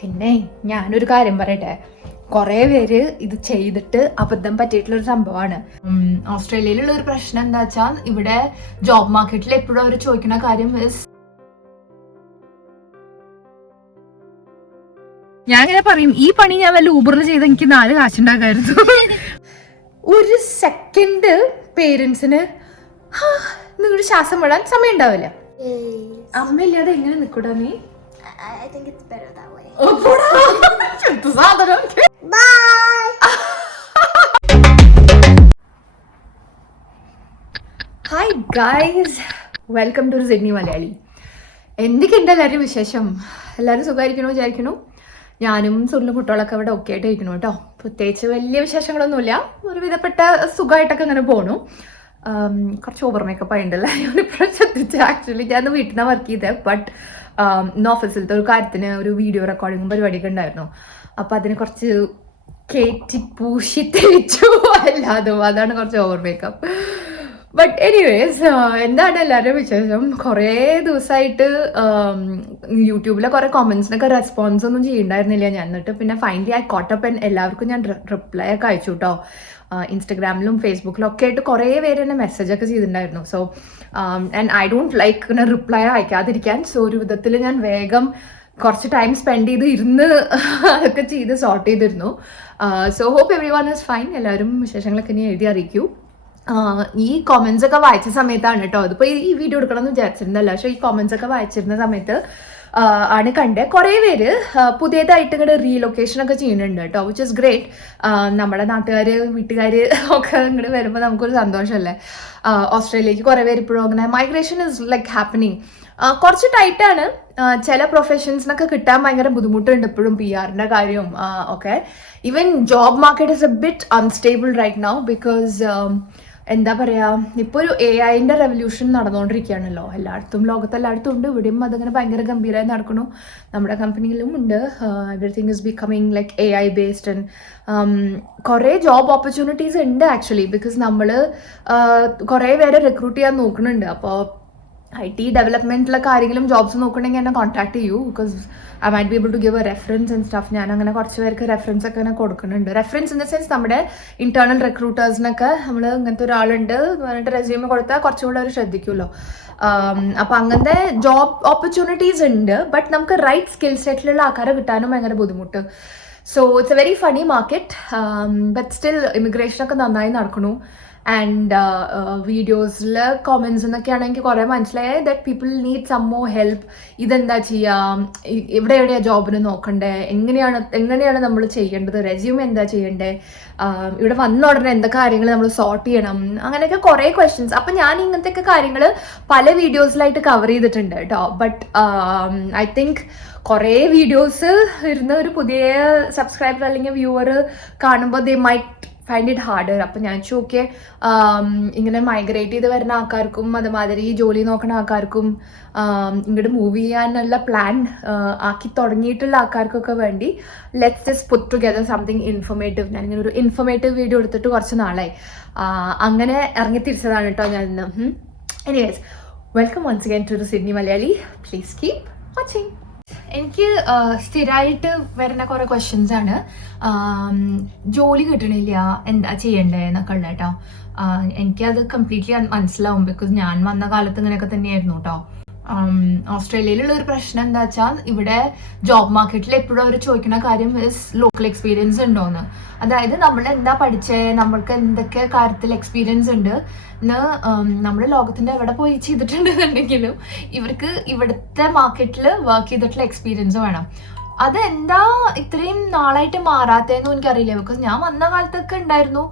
പിന്നെ ഞാനൊരു കാര്യം പറയട്ടെ, കുറേ പേര് ഇത് ചെയ്തിട്ട് അബദ്ധം പറ്റിയിട്ടുള്ള ഒരു സംഭവമാണ്. ഓസ്ട്രേലിയയിലുള്ള ഒരു പ്രശ്നം എന്താ വെച്ചാൽ, ഇവിടെ ജോബ് മാർക്കറ്റിൽ എപ്പോഴും അവർ ചോദിക്കുന്ന കാര്യം ഞാൻ ഇങ്ങനെ പറയും, ഈ പണി ഞാൻ വല്ല ഊബറിൽ ചെയ്ത് എനിക്ക് 4 കാശുണ്ടാക്കായിരുന്നു. ഒരു സെക്കൻഡ് പേരൻസിന് നിങ്ങളുടെ ശ്വാസം വിടാൻ സമയം ഉണ്ടാവില്ല. അമ്മയില്ലാതെ എങ്ങനെ നിൽക്കൂടാ നീ? I think it's better that way. Bye. Hi guys, welcome to Sydney Malayali. എന്തൊക്കെയുണ്ട് എല്ലാവരും വിശേഷം? എല്ലാവരും സുഖമായിരിക്കണോ വിചാരിക്കണു. ഞാനും സുറിനും കുട്ടികളൊക്കെ അവിടെ ഒക്കെ ആയിട്ട് ഇരിക്കണു കേട്ടോ. പ്രത്യേകിച്ച് വലിയ വിശേഷങ്ങളൊന്നുമില്ല, ഒരു വിധപ്പെട്ട സുഖമായിട്ടൊക്കെ അങ്ങനെ പോണു. കുറച്ച് ഓവർ മേക്കപ്പ് ആയിട്ടുണ്ടല്ലോ, ഞാനിപ്പോഴും ശ്രദ്ധിച്ചു. ആക്ച്വലി ഞാൻ വീട്ടിൽ നിന്നാണ് വർക്ക് ചെയ്തത്, ബട്ട് ഇന്ന് ഓഫീസിലത്തെ ഒരു കാര്യത്തിന് ഒരു വീഡിയോ റെക്കോർഡിങ്ങും പരിപാടിയൊക്കെ ഉണ്ടായിരുന്നു. അപ്പോൾ അതിന് കുറച്ച് കയറ്റി പൂശി തെളിച്ചു, അല്ലാതും അതാണ് കുറച്ച് ഓവർ മേക്കപ്പ്. ബട്ട് എനിവേസ്, എന്താണ് എല്ലാവരുടെയും വിശേഷം? കുറേ ദിവസമായിട്ട് യൂട്യൂബിലെ കുറേ കോമൻസിനൊക്കെ റെസ്പോൺസ് ഒന്നും ചെയ്യണ്ടായിരുന്നില്ല ഞാൻ. എന്നിട്ട് പിന്നെ ഫൈനലി ഐ കോട്ടപ്പ് എല്ലാവർക്കും ഞാൻ റിപ്ലൈ ഒക്കെ അയച്ചു കേട്ടോ. ഇൻസ്റ്റഗ്രാമിലും ഫേസ്ബുക്കിലും ഒക്കെ ആയിട്ട് കുറേ പേര് എന്നെ മെസ്സേജൊക്കെ ചെയ്തിട്ടുണ്ടായിരുന്നു. So and I don't like ഇങ്ങനെ റിപ്ലൈ അയക്കാതിരിക്കാൻ. സോ ഒരു വിധത്തിൽ ഞാൻ വേഗം കുറച്ച് ടൈം സ്പെൻഡ് ചെയ്ത് ഇരുന്ന് അതൊക്കെ ചെയ്ത് സോർട്ട് ചെയ്തിരുന്നു. So hope everyone is fine. എല്ലാവരും വിശേഷങ്ങളൊക്കെ ഇനി എഴുതി അറിയിക്കൂ. ഈ കോമൻസ് ഒക്കെ വായിച്ച സമയത്താണ് കേട്ടോ, അതിപ്പോൾ ഈ വീഡിയോ എടുക്കണമെന്ന് വിചാരിച്ചിരുന്നല്ല, പക്ഷേ ഈ കോമൻസ് ഒക്കെ വായിച്ചിരുന്ന സമയത്ത് ആണ് കണ്ടത്. കുറേ പേര് പുതിയതായിട്ട് ഇങ്ങോട്ട് റീലൊക്കേഷൻ ഒക്കെ ചെയ്യുന്നുണ്ട് കേട്ടോ, വിച്ച് ഇസ് ഗ്രേറ്റ്. നമ്മുടെ നാട്ടുകാർ വീട്ടുകാർ ഒക്കെ ഇങ്ങോട്ട് വരുമ്പോൾ നമുക്കൊരു സന്തോഷമല്ലേ. ഓസ്ട്രേലിയക്ക് കുറേ പേര് ഇപ്പോഴും അങ്ങനെ മൈഗ്രേഷൻ ഇസ് ലൈക്ക് ഹാപ്പനിങ്. കുറച്ച് ടൈറ്റാണ്, ചില പ്രൊഫഷൻസിനൊക്കെ കിട്ടാൻ ഭയങ്കര ബുദ്ധിമുട്ടുണ്ട് ഇപ്പോഴും, PR-ന്റെ കാര്യവും ഒക്കെ. Even job market is a bit unstable right now, because എന്താ പറയുക, ഇപ്പോൾ ഒരു AI-ന്റെ റെവല്യൂഷൻ നടന്നുകൊണ്ടിരിക്കുകയാണല്ലോ എല്ലായിടത്തും, ലോകത്തെല്ലായിടത്തും ഉണ്ട്. ഇവിടെയും അതങ്ങനെ ഭയങ്കര ഗംഭീരമായി നടക്കണു. നമ്മുടെ കമ്പനിയിലും ഉണ്ട്. Everything is becoming like AI based. And കുറേ ജോബ് ഓപ്പർച്യൂണിറ്റീസ് ഉണ്ട് ആക്ച്വലി, ബിക്കോസ് നമ്മൾ കുറേ പേരെ റിക്രൂട്ട് ചെയ്യാൻ നോക്കുന്നുണ്ട്. അപ്പോൾ IT ഡെവലപ്മെൻറ്റിലെ കാര്യങ്ങളും ജോബ്സ് നോക്കണമെങ്കിൽ എന്നെ കോൺടാക്ട് ചെയ്യൂ, because I might be able to give a reference and stuff. ഞാൻ അങ്ങനെ കുറച്ച് പേർക്ക് റെഫറൻസ് ഒക്കെ അങ്ങനെ കൊടുക്കുന്നുണ്ട്. റെഫറൻസ് ഇൻ ദ സെൻസ് നമ്മുടെ ഇന്റേണൽ റിക്രൂട്ടേഴ്സിനൊക്കെ നമ്മൾ ഇങ്ങനത്തെ ഒരാളുണ്ട് പറഞ്ഞിട്ട് റെസ്യൂമ് കൊടുത്താൽ കുറച്ചുകൂടെ അവർ ശ്രദ്ധിക്കുമല്ലോ. അപ്പോൾ അങ്ങനത്തെ ജോബ് ഓപ്പർച്യൂണിറ്റീസ് ഉണ്ട്, ബട്ട് നമുക്ക് റൈറ്റ് സ്കിൽ സെറ്റിലുള്ള ആൾക്കാരെ കിട്ടാനും ഭയങ്കര ബുദ്ധിമുട്ട്. So it's a very funny market, but still ഇമിഗ്രേഷനൊക്കെ നന്നായി നടക്കണു. ആൻഡ് വീഡിയോസിൽ കോമൻസ് എന്നൊക്കെയാണ് എനിക്ക് കുറേ മനസ്സിലായത്, that people need some more help. ഇതെന്താ ചെയ്യാം, എവിടെയാണ് ജോബിന് നോക്കണ്ടേ, എങ്ങനെയാണ് നമ്മൾ ചെയ്യേണ്ടത്, റെസ്യൂം എന്താ ചെയ്യണ്ടേ, ഇവിടെ വന്ന ഉടനെ എന്തൊക്കെ കാര്യങ്ങൾ നമ്മൾ സോർട്ട് ചെയ്യണം, അങ്ങനെയൊക്കെ കുറേ ക്വസ്റ്റ്യൻസ്. അപ്പം ഞാൻ ഇങ്ങനത്തെയൊക്കെ കാര്യങ്ങൾ പല വീഡിയോസിലായിട്ട് കവർ ചെയ്തിട്ടുണ്ട് കേട്ടോ. ബട്ട് ഐ തിങ്ക് കുറേ വീഡിയോസ് ഇരുന്ന് ഒരു പുതിയ സബ്സ്ക്രൈബർ അല്ലെങ്കിൽ വ്യൂവർ കാണുമ്പോൾ they might find it harder. അപ്പം ഞാൻ ചോദിക്കെ ഇങ്ങനെ മൈഗ്രേറ്റ് ചെയ്ത് വരുന്ന ആൾക്കാർക്കും അതുമാതിരി ജോലി നോക്കുന്ന ആൾക്കാർക്കും ഇങ്ങോട്ട് മൂവ് ചെയ്യാനുള്ള പ്ലാൻ ആക്കി തുടങ്ങിയിട്ടുള്ള ആൾക്കാർക്കൊക്കെ വേണ്ടി let's just put together something informative. ഞാനിങ്ങനെ ഒരു ഇൻഫോർമേറ്റീവ് വീഡിയോ എടുത്തിട്ട് കുറച്ച് നാളായി, അങ്ങനെ ഇറങ്ങി തിരിച്ചതാണ് കേട്ടോ ഞാൻ ഇന്ന്. Anyways, welcome once again to Sydney Malayali. Please keep watching. എനിക്ക് സ്ഥിരമായിട്ട് വരുന്ന കുറേ ക്വസ്റ്റ്യൻസ് ആണ്, ജോലി കിട്ടണില്ല എന്താ ചെയ്യണ്ടേ എന്നൊക്കെ ഉള്ളത് കേട്ടോ. എനിക്കത് കംപ്ലീറ്റ്ലി മനസ്സിലാവും, ബിക്കോസ് ഞാൻ വന്ന കാലത്ത് ഇങ്ങനെയൊക്കെ തന്നെയായിരുന്നു കേട്ടോ. ഓസ്ട്രേലിയയിലുള്ള ഒരു പ്രശ്നം എന്താ വെച്ചാൽ, ഇവിടെ ജോബ് മാർക്കറ്റിൽ എപ്പോഴും അവർ ചോദിക്കുന്ന കാര്യം ഇസ് ലോക്കൽ എക്സ്പീരിയൻസ് ഉണ്ടോയെന്ന്. അതായത് നമ്മൾ എന്താ പഠിച്ചേ, നമ്മൾക്ക് എന്തൊക്കെ കാര്യത്തിൽ എക്സ്പീരിയൻസ് ഉണ്ട് എന്ന് നമ്മൾ ലോകത്തിൻ്റെ എവിടെ പോയി ചെയ്തിട്ടുണ്ടെന്നുണ്ടെങ്കിലും ഇവർക്ക് ഇവിടുത്തെ മാർക്കറ്റിൽ വർക്ക് ചെയ്തിട്ടുള്ള എക്സ്പീരിയൻസ് വേണം. അതെന്താ ഇത്രയും നാളായിട്ട് മാറാത്തതെന്നും എനിക്കറിയില്ല, ബിക്കോസ് ഞാൻ വന്ന കാലത്തൊക്കെ ഉണ്ടായിരുന്നു.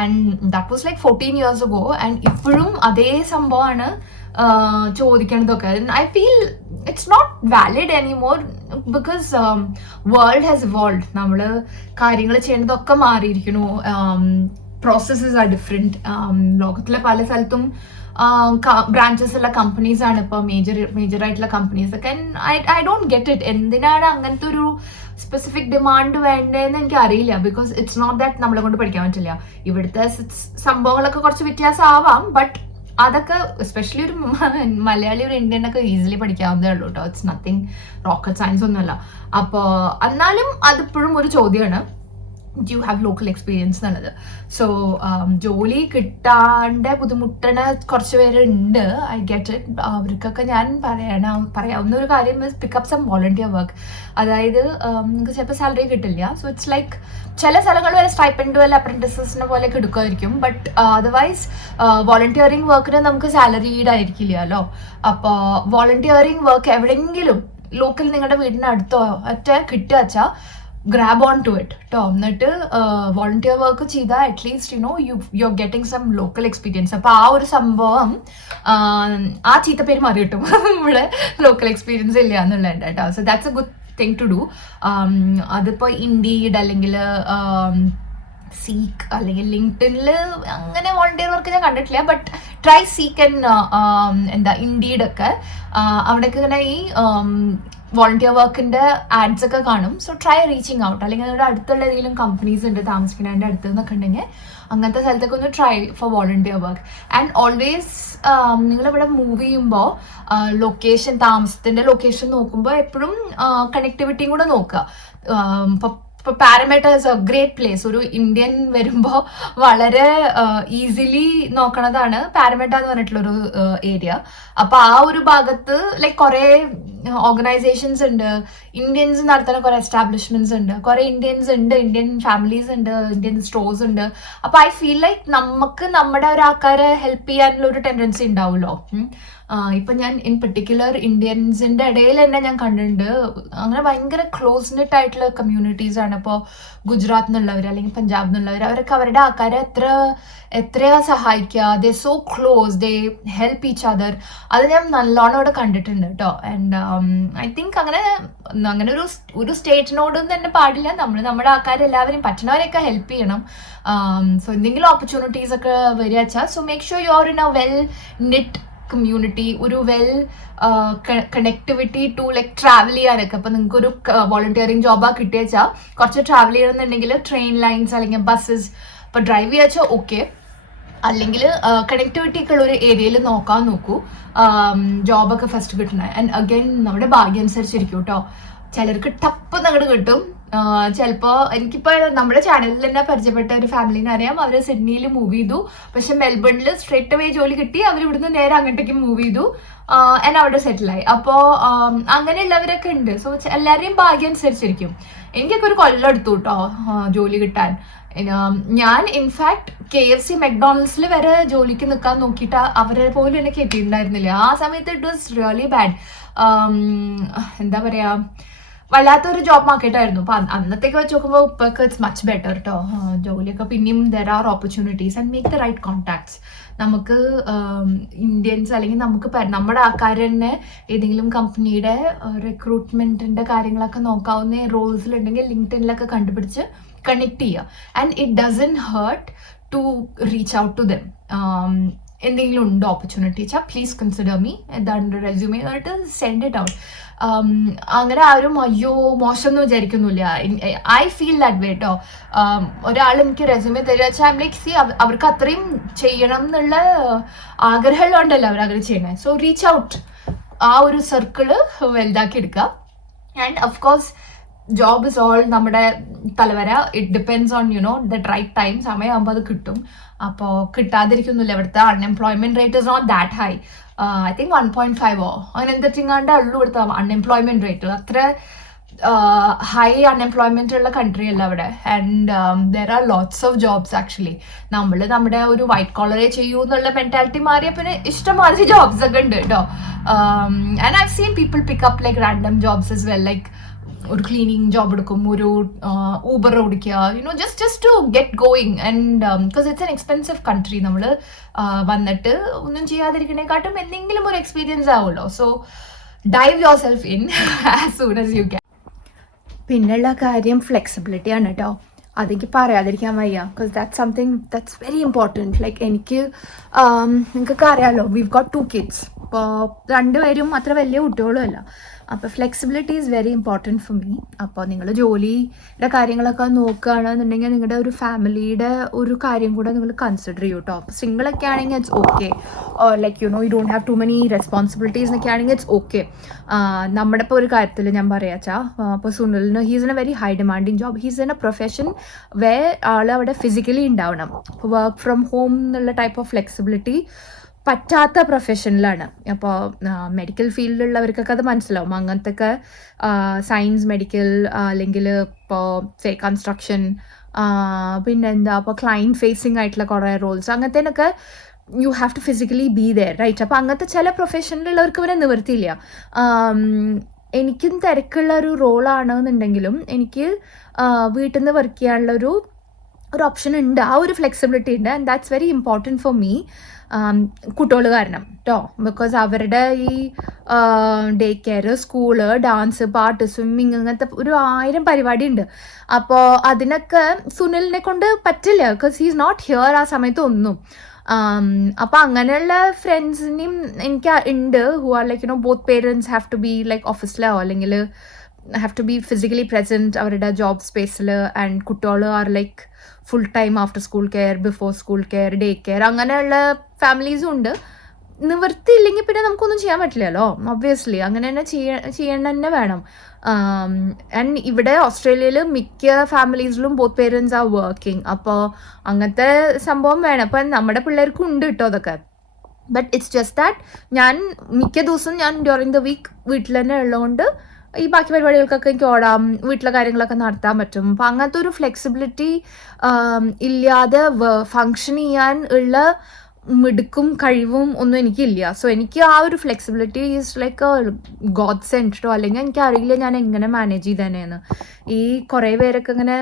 And that was like 14 years ago. And ഇപ്പോഴും അതേ സംഭവമാണ് ചോദിക്കണതൊക്കെ. I feel it's not valid anymore, because world has evolve. നമ്മൾ കാര്യങ്ങൾ ചെയ്യുന്നതൊക്കെ മാറിയിരിക്കുന്നു. Processes are different. ലോകത്തിലെ പല സ്ഥലത്തും ബ്രാഞ്ചസ് ഉള്ള കമ്പനീസ് ആണ് ഇപ്പോൾ മേജറായിട്ടുള്ള കമ്പനീസ് ഒക്കെ. I don't get it. എന്തിനാണ് അങ്ങനത്തെ ഒരു സ്പെസിഫിക് ഡിമാൻഡ് വേണ്ടതെന്ന് എനിക്ക് അറിയില്ല, ബിക്കോസ് ഇറ്റ്സ് നോട്ട് ദാറ്റ് നമ്മളെ കൊണ്ട് പഠിക്കാൻ പറ്റില്ല. ഇവിടുത്തെ സംഭവങ്ങളൊക്കെ കുറച്ച് വ്യത്യാസമാവാം, ബട്ട് അതൊക്കെ എസ്പെഷ്യലി ഒരു മലയാളി ഒരു ഇന്ത്യൻ ഒക്കെ ഈസിലി പഠിക്കാവുന്നതേ ഉള്ളൂ കേട്ടോ. ഇറ്റ്സ് നത്തിങ് റോക്കറ്റ് സയൻസ് ഒന്നുമല്ല. അപ്പോൾ എന്നാലും അതിപ്പോഴും ഒരു ചോദ്യമാണ്, യു ഹാവ് ലോക്കൽ എക്സ്പീരിയൻസ് എന്നുള്ളത്. സോ ജോലി കിട്ടാണ്ട് ബുദ്ധിമുട്ടണ കുറച്ച് പേരുണ്ട്, ഐ ഗെറ്റ് ഇറ്റ്. അവർക്കൊക്കെ ഞാൻ പറയാവുന്ന ഒരു കാര്യം പിക്കപ്പ് സം വോളണ്ടിയർ വർക്ക്. അതായത് നിങ്ങൾക്ക് ചിലപ്പോൾ സാലറി കിട്ടില്ല. സോ ഇറ്റ്സ് ലൈക്ക് ചില സ്ഥലങ്ങൾ വരെ സ്റ്റൈപ്പൻഡ് വല്ല അപ്രന്റിസസിനെ പോലെയൊക്കെ എടുക്കുമായിരിക്കും. ബട്ട് അതർവൈസ് വോളണ്ടിയറിങ് വർക്കിന് നമുക്ക് സാലറീഡ് ആയിരിക്കില്ലല്ലോ. അപ്പോൾ വോളണ്ടിയറിങ് വർക്ക് എവിടെയെങ്കിലും ലോക്കൽ നിങ്ങളുടെ വീടിൻ്റെ അടുത്തോ ഒറ്റ കിട്ടുക വെച്ചാൽ grab on to it ട്ടോ. എന്നിട്ട് വോളണ്ടിയർ വർക്ക് ചെയ്താൽ at least you are getting some local experience. അപ്പോൾ ആ ഒരു സംഭവം ആ ചീത്തപ്പേര് മാറി കിട്ടും ഇവിടെ ലോക്കൽ എക്സ്പീരിയൻസ് ഇല്ല എന്നുള്ളത് കേട്ടോ. So that's a good thing to do. അതിപ്പോൾ ഇൻഡീഡ് അല്ലെങ്കിൽ സീക്ക് അല്ലെങ്കിൽ ലിങ്ക്ഡിനിൽ അങ്ങനെ വോളണ്ടിയർ വർക്ക് ഞാൻ കണ്ടിട്ടില്ല. ബട്ട് ട്രൈ സീക്ക് ആൻഡ് ഇൻഡീഡൊക്കെ അവിടെയൊക്കെ ഇങ്ങനെ ഈ വോളണ്ടിയർ വർക്കിന്റെ ആഡ്സ് ഒക്കെ കാണും. So try reaching out. അല്ലെങ്കിൽ നിങ്ങളുടെ അടുത്തുള്ള ഏതെങ്കിലും കമ്പനീസ് ഉണ്ട് താമസിക്കുന്നതിൻ്റെ അടുത്ത് നിന്നൊക്കെ ഉണ്ടെങ്കിൽ അങ്ങനത്തെ സ്ഥലത്തൊക്കെ ഒന്ന് try four volunteer work. And always നിങ്ങളിവിടെ മൂവ് ചെയ്യുമ്പോൾ ലൊക്കേഷൻ, താമസത്തിൻ്റെ ലൊക്കേഷൻ നോക്കുമ്പോൾ എപ്പോഴും കണക്ടിവിറ്റിയും കൂടെ നോക്കുക. ഇപ്പോൾ പാരമേട്ട ഇസ് എ ഗ്രേറ്റ് പ്ലേസ്. ഒരു ഇന്ത്യൻ വരുമ്പോൾ വളരെ ഈസിലി നോക്കണതാണ് പാരമേട്ട എന്ന് പറഞ്ഞിട്ടുള്ളൊരു ഏരിയ. അപ്പോൾ ആ ഒരു ഭാഗത്ത് ലൈക്ക് കുറേ ഓർഗനൈസേഷൻസ് ഉണ്ട്, ഇന്ത്യൻസ് നടത്തുന്ന കുറേ എസ്റ്റാബ്ലിഷ്മെന്റ്സ് ഉണ്ട്, കുറേ ഇന്ത്യൻസ് ഉണ്ട്, ഇന്ത്യൻ ഫാമിലീസ് ഉണ്ട്, ഇന്ത്യൻ സ്റ്റോഴ്സ് ഉണ്ട്. അപ്പോൾ ഐ ഫീൽ ലൈക്ക് നമുക്ക് നമ്മുടെ ഒരാൾക്കാരെ ഹെൽപ്പ് ചെയ്യാനുള്ള ഒരു ടെൻഡൻസി ഉണ്ടാവുമല്ലോ. ഇപ്പം ഞാൻ ഇൻ പെർട്ടിക്കുലർ ഇന്ത്യൻസിൻ്റെ ഇടയിൽ തന്നെ ഞാൻ കണ്ടിട്ടുണ്ട് അങ്ങനെ ഭയങ്കര ക്ലോസ് നെറ്റ് ആയിട്ടുള്ള കമ്മ്യൂണിറ്റീസ് ആണ്. ഇപ്പോൾ ഗുജറാത്തിൽ നിന്നുള്ളവർ അല്ലെങ്കിൽ പഞ്ചാബിൽ നിന്നുള്ളവർ, അവരൊക്കെ അവരുടെ ആൾക്കാരെ എത്രയാ സഹായിക്കുക. They so close, they help each other. അത് ഞാൻ നല്ലോണം ഇവിടെ കണ്ടിട്ടുണ്ട് കേട്ടോ. ആൻഡ് ഐ തിങ്ക് അങ്ങനെ ഒരു സ്റ്റേറ്റിനോടും തന്നെ പാടില്ല. നമ്മുടെ ആൾക്കാരെല്ലാവരും പറ്റുന്നവരെയൊക്കെ ഹെൽപ്പ് ചെയ്യണം. സോ എന്തെങ്കിലും ഓപ്പർച്യൂണിറ്റീസ് ഒക്കെ വരിക വെച്ചാൽ so make sure you are in a well knit community, ഒരു well connectivity to like travel ചെയ്യാനൊക്കെ. അപ്പോൾ നിങ്ങൾക്ക് ഒരു വോളണ്ടിയറിങ് ജോബാ കിട്ടിയ വെച്ചാൽ കുറച്ച് ട്രാവൽ ചെയ്യണമെന്നുണ്ടെങ്കിൽ ട്രെയിൻ ലൈൻസ് അല്ലെങ്കിൽ ബസ്സസ് ഇപ്പോൾ ഡ്രൈവ് ചെയ്യാ വെച്ചാൽ ഓക്കെ. അല്ലെങ്കിൽ കണക്ടിവിറ്റി ഒക്കെ ഉള്ള ഒരു ഏരിയയിൽ നോക്കൂ ജോബൊക്കെ ഫസ്റ്റ് കിട്ടണേ. ആൻഡ് അഗൈൻ നമ്മുടെ ഭാഗ്യം അനുസരിച്ചിരിക്കും കേട്ടോ. ചിലർക്ക് ടപ്പ് അങ്ങോട്ട് കിട്ടും. ചിലപ്പോൾ എനിക്കിപ്പോൾ നമ്മുടെ ചാനലിൽ തന്നെ പരിചയപ്പെട്ട ഒരു ഫാമിലിനെ അറിയാം. അവർ സിഡ്നിയിൽ മൂവ് ചെയ്തു, പക്ഷെ മെൽബണിൽ സ്ട്രേറ്റ് അവേ ജോലി കിട്ടി. അവർ ഇവിടുന്ന് നേരെ അങ്ങോട്ടേക്ക് മൂവ് ചെയ്തു and അവിടെ സെറ്റിലായി. അപ്പോൾ അങ്ങനെയുള്ളവരൊക്കെ ഉണ്ട്. സോ എല്ലാവരെയും ഭാഗ്യം അനുസരിച്ചിരിക്കും. എനിക്കൊക്കെ ഒരു കൊല്ലം എടുത്തു കേട്ടോ ജോലി കിട്ടാൻ. ഞാൻ ഇൻഫാക്ട് KFC മെക്ഡോണൽഡ്സിൽ വരെ ജോലിക്ക് നിൽക്കാൻ നോക്കിയിട്ട് അവരെ പോലും എന്നെ കയറ്റിയിട്ടുണ്ടായിരുന്നില്ല. ആ സമയത്ത് ഇറ്റ് വാസ് റിയലി ബാഡ്. എന്താ പറയാ, വല്ലാത്തൊരു ജോബ് മാർക്കറ്റ് ആയിരുന്നു. അപ്പൊ അന്നത്തേക്ക് വെച്ച് നോക്കുമ്പോൾ ഇപ്പൊക്കെ ഇറ്റ്സ് മച്ച് ബെറ്റർ കേട്ടോ. ജോലിയൊക്കെ പിന്നെയും there are opportunities and make the right contacts. നമുക്ക് ഇന്ത്യൻസ് അല്ലെങ്കിൽ നമുക്ക് നമ്മുടെ ആൾക്കാർ തന്നെ ഏതെങ്കിലും കമ്പനിയുടെ റിക്രൂട്ട്മെന്റിന്റെ കാര്യങ്ങളൊക്കെ നോക്കാവുന്ന റോൾസിലുണ്ടെങ്കിൽ ലിങ്ക്ഡിനിലൊക്കെ കണ്ടുപിടിച്ച് കണക്ട് ചെയ്യുക. And it doesn't hurt to reach out to them. എന്തെങ്കിലും ഉണ്ടോ ഓപ്പർച്യൂണിറ്റി വെച്ചാൽ പ്ലീസ് കൺസിഡർ മീ, എന്താണ് റെസ്യൂമേ എന്നിട്ട് സെൻഡ് ഇറ്റ് ഔട്ട്. അങ്ങനെ ആരും അയ്യോ മോശം എന്ന് വിചാരിക്കുന്നില്ല. ഐ ഫീൽ ദാറ്റ് വേ കേട്ടോ. ഒരാൾ എനിക്ക് റെസ്യൂമേ തരിക വെച്ചാൽ ഐം ലൈക്ക് സി അവർക്ക് അത്രയും ചെയ്യണം എന്നുള്ള ആഗ്രഹമുള്ളതുകൊണ്ടല്ലോ അവരങ്ങനെ ചെയ്യണേ. സോ റീച്ച് ഔട്ട്, ആ ഒരു സർക്കിള് വലുതാക്കി എടുക്കുക. And of course job is all നമ്മുടെ തലവര. It depends on the right time. സമയമാകുമ്പോൾ അത് കിട്ടും. അപ്പോൾ കിട്ടാതിരിക്കുന്നില്ല. ഇവിടുത്തെ unemployment rate is not that high. I think 1.5 അങ്ങനെ എന്തെങ്ങാണ്ട് ഉള്ളൂ ഇവിടുത്തെ അൺഎംപ്ലോയ്മെന്റ് റേറ്റ്. അത്ര ഹൈ അൺഎംപ്ലോയ്മെന്റ് ഉള്ള കൺട്രി അല്ല അവിടെ. And there are lots of jobs actually. നമ്മുടെ ഒരു വൈറ്റ് കോളറേ ചെയ്യൂ എന്നുള്ള മെന്റാലിറ്റി മാറിയ പിന്നെ ഇഷ്ടംമാതിരി ജോബ്സ് ഒക്കെ ഉണ്ട് കേട്ടോ. And I seen people pick up like random jobs as well. Like ഒരു ക്ലീനിങ് ജോബ് എടുക്കും, ഒരു ഊബർ ഓടിക്കുക, just to get going. And because it's an expensive country. നമ്മൾ വന്നിട്ട് ഒന്നും ചെയ്യാതിരിക്കണേക്കാട്ടും എന്തെങ്കിലും ഒരു എക്സ്പീരിയൻസ് ആവുമല്ലോ. So dive yourself in as soon as you can. പിന്നെയുള്ള കാര്യം ഫ്ലെക്സിബിലിറ്റി ആണ് കേട്ടോ. അതെനിക്ക് പറയാതിരിക്കാൻ വയ്യ. Because that's something that's very important. Like എനിക്ക് നിങ്ങൾക്കൊക്കെ അറിയാമല്ലോ, വീവ് ഗോട്ട് 2 kids. അപ്പോൾ രണ്ടുപേരും അത്ര വലിയ കുട്ടികളുമല്ല. അപ്പോൾ flexibility is very important for me. അപ്പോൾ നിങ്ങൾ ജോലിയുടെ കാര്യങ്ങളൊക്കെ നോക്കുകയാണെന്നുണ്ടെങ്കിൽ നിങ്ങളുടെ ഒരു ഫാമിലിയുടെ ഒരു കാര്യം കൂടെ നിങ്ങൾ കൺസിഡർ ചെയ്യൂ കേട്ടോ. അപ്പോൾ സിംഗിളൊക്കെ ആണെങ്കിൽ it's okay, like you don't have too many responsibilities എന്നൊക്കെ ആണെങ്കിൽ ഇറ്റ്സ് ഓക്കെ. നമ്മുടെ ഇപ്പോൾ ഒരു കാര്യത്തിൽ ഞാൻ പറയാച്ചാ, അപ്പോൾ സുനിലിന് he's in a very high demanding job, he's in a profession where ആൾ അവിടെ ഫിസിക്കലി ഉണ്ടാവണം. വർക്ക് ഫ്രം ഹോം എന്നുള്ള ടൈപ്പ് ഓഫ് ഫ്ലെക്സിബിലിറ്റി പറ്റാത്ത പ്രൊഫഷനിലാണ്. അപ്പോൾ മെഡിക്കൽ ഫീൽഡിലുള്ളവർക്കൊക്കെ അത് മനസ്സിലാവും. അങ്ങനത്തെ സയൻസ്, മെഡിക്കൽ, അല്ലെങ്കിൽ ഇപ്പോൾ കൺസ്ട്രക്ഷൻ, പിന്നെന്താ ഇപ്പോൾ ക്ലൈൻറ്റ് ഫേസിങ് ആയിട്ടുള്ള കുറേ റോൾസ്, അങ്ങനത്തേനൊക്കെ you have to physically be there, right? അപ്പോൾ അങ്ങനത്തെ ചില പ്രൊഫഷനിലുള്ളവർക്ക് ഇവരെ നിവർത്തിയില്ല. എനിക്കും തിരക്കുള്ള ഒരു റോളാണെന്നുണ്ടെങ്കിലും എനിക്ക് വീട്ടിൽ നിന്ന് വർക്ക് ചെയ്യാനുള്ള ഒരു ഓപ്ഷൻ ഉണ്ട്, ആ ഒരു ഫ്ലെക്സിബിലിറ്റി ഉണ്ട്. And that's very important for me, കുട്ടികൾ കാരണം കേട്ടോ. ബിക്കോസ് അവരുടെ ഈ ഡേ കെയർ, സ്കൂള്, ഡാൻസ്, പാട്ട്, സ്വിമ്മിങ്, അങ്ങനത്തെ ഒരു 1000 പരിപാടി ഉണ്ട്. അപ്പോൾ അതിനൊക്കെ സുനിലിനെ കൊണ്ട് പറ്റില്ല, because he is not here ആ സമയത്ത് ഒന്നും. അപ്പോൾ അങ്ങനെയുള്ള ഫ്രണ്ട്സിനെയും എനിക്ക് ഉണ്ട്, who are like both parents have to be like ഓഫീസിലോ അല്ലെങ്കിൽ have to be physically present അവരുടെ ജോബ് സ്പേസിൽ. ആൻഡ് കുട്ടികൾ are like full time after school care, before school care, day care, അങ്ങനെയുള്ള ഫാമിലീസും ഉണ്ട്. നിവൃത്തിയില്ലെങ്കിൽ പിന്നെ നമുക്കൊന്നും ചെയ്യാൻ പറ്റില്ലല്ലോ, ഒബ്വിയസ്ലി. അങ്ങനെ തന്നെ ചെയ്യേണ്ട തന്നെ വേണം. ആൻഡ് ഇവിടെ ഓസ്ട്രേലിയയിൽ മിക്ക ഫാമിലീസിലും ബോത്ത് പേരൻസ് ആർ വർക്കിംഗ്. അപ്പോൾ അങ്ങനത്തെ സംഭവം വേണം. അപ്പം നമ്മുടെ പിള്ളേർക്കും ഉണ്ട് കേട്ടോ അതൊക്കെ. ബട്ട് ഇറ്റ്സ് ജസ്റ്റ് ദാറ്റ് ഞാൻ മിക്ക ദിവസവും ഞാൻ ഡ്യൂറിങ് ദ വീക്ക് വീട്ടിൽ തന്നെ ഉള്ളതുകൊണ്ട് ഈ ബാക്കി പരിപാടികൾക്കൊക്കെ എനിക്ക് ഓടാം, വീട്ടിലെ കാര്യങ്ങളൊക്കെ നടത്താൻ പറ്റും. അപ്പോൾ അങ്ങനത്തെ ഒരു ഫ്ലെക്സിബിലിറ്റി ഇല്ലാതെ ഫങ്ഷൻ ചെയ്യാൻ ഉള്ള മിടുക്കും കഴിവും ഒന്നും എനിക്കില്ല. സോ എനിക്ക് ആ ഒരു ഫ്ലെക്സിബിലിറ്റി ഈസ് ലൈക്ക് ഗോഡ് സെൻറ്റോ, അല്ലെങ്കിൽ എനിക്ക് അറിയില്ല ഞാൻ എങ്ങനെ മാനേജ് ചെയ്തേനെന്ന്. ഈ കുറേ പേരൊക്കെ ഇങ്ങനെ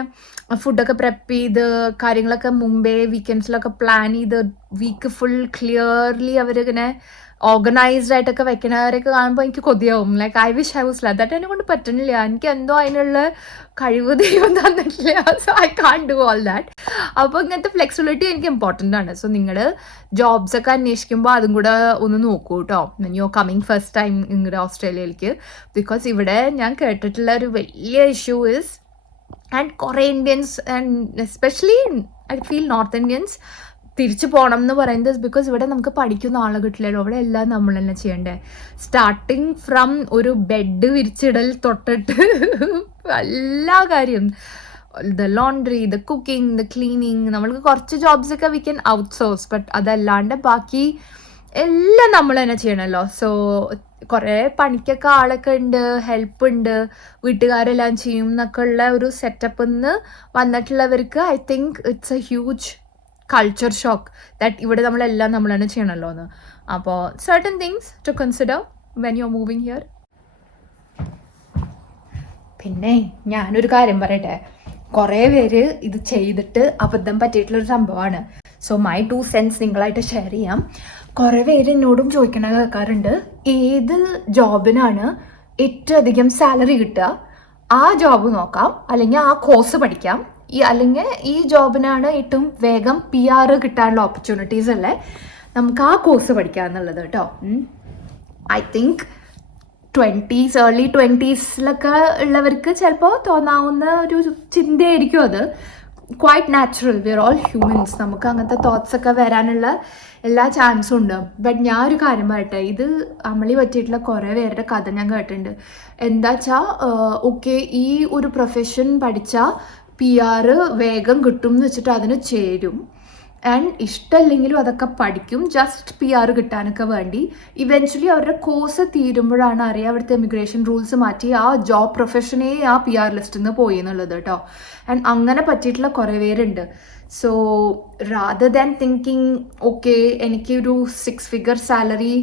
ഫുഡൊക്കെ പ്രെപ്പ് ചെയ്ത് കാര്യങ്ങളൊക്കെ മുമ്പേ വീക്കെൻഡ്സിലൊക്കെ പ്ലാൻ ചെയ്ത് വീക്ക് ഫുൾ ക്ലിയർലി അവരിങ്ങനെ ഓർഗനൈസ്ഡ് ആയിട്ടൊക്കെ വെക്കണവരൊക്കെ കാണുമ്പോൾ എനിക്ക് കൊതിയാവും. Like I wish I was like that. എന്നെ കൊണ്ട് പറ്റുന്നില്ല, എനിക്ക് എന്തോ അതിനുള്ള കഴിവ് ദൈവം തന്നിട്ടില്ല. So I can do all that. അപ്പോൾ ഇങ്ങനത്തെ ഫ്ലെക്സിബിലിറ്റി എനിക്ക് ഇമ്പോർട്ടൻ്റ് ആണ്. സോ നിങ്ങൾ ജോബ്സൊക്കെ അന്വേഷിക്കുമ്പോൾ അതും കൂടെ ഒന്ന് നോക്കൂ കേട്ടോ, യു കമ്മിങ് ഫസ്റ്റ് ടൈം ഇങ്ങോട്ട് ഓസ്ട്രേലിയയിലേക്ക്. ബിക്കോസ് ഇവിടെ ഞാൻ കേട്ടിട്ടുള്ള ഒരു വലിയ ഇഷ്യൂ ഇസ്, ആൻഡ് കുറേ Indians and especially I feel north Indians തിരിച്ചു പോകണം എന്ന് പറയുന്നത് ബിക്കോസ് ഇവിടെ നമുക്ക് പഠിക്കുന്ന ആളെ കിട്ടില്ലല്ലോ. ഇവിടെ എല്ലാം നമ്മൾ തന്നെ ചെയ്യണ്ടേ, സ്റ്റാർട്ടിങ് ഫ്രം ഒരു ബെഡ് വിരിച്ചിടൽ തൊട്ടിട്ട് എല്ലാ കാര്യം, the laundry, the cooking, the cleaning. നമ്മൾക്ക് കുറച്ച് ജോബ്സൊക്കെ വി ക്യാൻ ഔട്ട്സോഴ്സ്, ബട്ട് അതല്ലാണ്ട് ബാക്കി എല്ലാം നമ്മൾ തന്നെ ചെയ്യണമല്ലോ. സോ കുറേ പണിക്കൊക്കെ ആളൊക്കെ ഉണ്ട്, ഹെൽപ്പ് ഉണ്ട്, വീട്ടുകാരെല്ലാം ചെയ്യും എന്നൊക്കെ ഉള്ള ഒരു സെറ്റപ്പിൽ നിന്ന് വന്നിട്ടുള്ളവർക്ക് I think it's a huge culture shock that ഇവിടെ നമ്മളെല്ലാം നമ്മൾ തന്നെ ചെയ്യണമല്ലോ എന്ന്. അപ്പോൾ certain things to consider when you are moving here. പിന്നെ ഞാനൊരു കാര്യം പറയട്ടെ, കുറേ പേര് ഇത് ചെയ്തിട്ട് അബദ്ധം പറ്റിയിട്ടുള്ളൊരു സംഭവമാണ്. സോ മൈ 2 cents നിങ്ങളായിട്ട് ഷെയർ ചെയ്യാം. കുറേ പേര് എന്നോടും ചോദിക്കണ കേൾക്കാറുണ്ട്, ഏത് ജോബിനാണ് ഏറ്റവും അധികം സാലറി കിട്ടുക, ആ ജോബ് നോക്കാം, അല്ലെങ്കിൽ ആ കോഴ്സ് പഠിക്കാം, അല്ലെങ്കിൽ ഈ ജോബിനാണ് ഏറ്റവും വേഗം PR കിട്ടാനുള്ള ഓപ്പർച്യൂണിറ്റീസ് അല്ലേ, നമുക്ക് ആ കോഴ്സ് പഠിക്കുക എന്നുള്ളത് കേട്ടോ. I think 20s, early 20s ഉള്ളവർക്ക് ചിലപ്പോൾ തോന്നാവുന്ന ഒരു ചിന്തയായിരിക്കും അത്. Quite natural, we are all humans, നമുക്ക് അങ്ങനത്തെ തോട്ട്സ് ഒക്കെ വരാനുള്ള എല്ലാ ചാൻസും ഉണ്ട്. ബട്ട് ഞാൻ ഒരു കാര്യം പറയട്ടെ, ഇത് അമളി പറ്റിയിട്ടുള്ള കുറേ പേരുടെ കഥ ഞാൻ കേട്ടിട്ടുണ്ട്. എന്താ വെച്ചാൽ ഓക്കെ ഈ ഒരു പ്രൊഫഷൻ പഠിച്ചാൽ PR വേഗം കിട്ടും എന്ന് വെച്ചിട്ട് അതിന് ചേരും, ആൻഡ് ഇഷ്ടമല്ലെങ്കിലും അതൊക്കെ പഠിക്കും ജസ്റ്റ് PR കിട്ടാനൊക്കെ വേണ്ടി. ഇവൻച്വലി അവരുടെ കോഴ്സ് തീരുമ്പോഴാണ് അറിയാം അവിടുത്തെ ഇമിഗ്രേഷൻ റൂൾസ് മാറ്റി ആ ജോബ് പ്രൊഫഷനെ ആ PR ലിസ്റ്റിൽ നിന്ന് പോയി എന്നുള്ളത് കേട്ടോ. ആൻഡ് അങ്ങനെ പറ്റിയിട്ടുള്ള കുറേ പേരുണ്ട്. So rather than thinking okay എനിക്കൊരു 6 figure സാലറി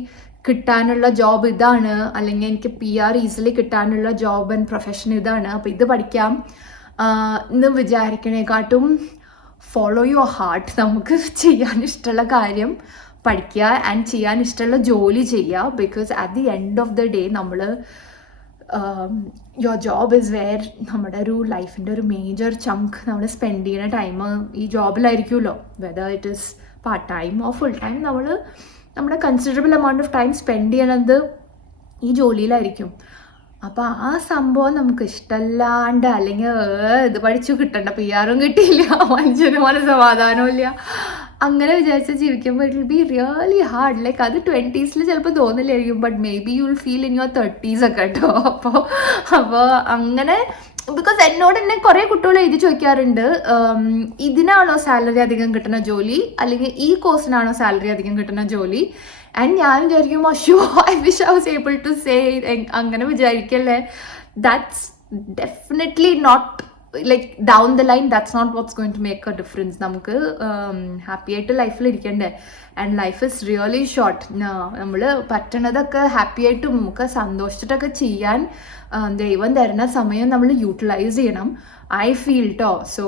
കിട്ടാനുള്ള ജോബ് ഇതാണ്, അല്ലെങ്കിൽ എനിക്ക് PR ഈസിലി കിട്ടാനുള്ള ജോബ് ആൻഡ് പ്രൊഫഷൻ ഇതാണ്, അപ്പോൾ ഇത് പഠിക്കാം എന്ന് വിചാരിക്കണേക്കാട്ടും ഫോളോ യുവർ ഹാർട്ട്. നമുക്ക് ചെയ്യാൻ ഇഷ്ടമുള്ള കാര്യം പഠിക്കുക ആൻഡ് ചെയ്യാൻ ഇഷ്ടമുള്ള ജോലി ചെയ്യുക. Because at the end of the day നമ്മൾ യുവർ ജോബ് ഇസ് വെയർ നമ്മുടെ ഒരു ലൈഫിൻ്റെ ഒരു മേജർ ചങ്ക് നമ്മൾ സ്പെൻഡ് ചെയ്യുന്ന ടൈം ഈ ജോബിലായിരിക്കുമല്ലോ. Whether it is part time or full time നമ്മൾ നമ്മുടെ considerable amount of time spend ചെയ്യണത് ഈ ജോലിയിലായിരിക്കും. അപ്പോൾ ആ സംഭവം നമുക്ക് ഇഷ്ടമല്ലാണ്ട് അല്ലെങ്കിൽ ഇത് പഠിച്ചു കിട്ടണ്ട PR കിട്ടിയില്ല, മനുഷ്യന് മനസ്സമാധാനവും ഇല്ല, അങ്ങനെ വിചാരിച്ച് ജീവിക്കുമ്പോൾ it will be really hard. Like അത് 20s ചിലപ്പോൾ തോന്നില്ലായിരിക്കും, but maybe you will feel in your 30s ഒക്കെ കേട്ടോ. അപ്പോൾ അങ്ങനെ ബിക്കോസ് എന്നോട് തന്നെ കുറേ കുട്ടികൾ എഴുതി ചോദിക്കാറുണ്ട്, ഇതിനാണോ സാലറി അധികം കിട്ടുന്ന ജോലി അല്ലെങ്കിൽ ഈ കോഴ്സിനാണോ സാലറി അധികം കിട്ടുന്ന ജോലി? ആൻഡ് ഞാൻ വിചാരിക്കും I wish I was able to say അങ്ങനെ വിചാരിക്കല്ലേ. That's definitely not like down the line that's not what's going to make a difference. നമുക്ക് ഹാപ്പി ആയിട്ട് ലൈഫിൽ ഇരിക്കണ്ടേ, and life is really short. നമ്മൾ പറ്റണതൊക്കെ ഹാപ്പി ആയിട്ട് നമുക്ക് സന്തോഷിച്ചിട്ടൊക്കെ ചെയ്യാൻ ദൈവം തരുന്ന സമയം നമ്മൾ യൂട്ടിലൈസ് ചെയ്യണം, ഐ ഫീൽ ട്ടോ. സോ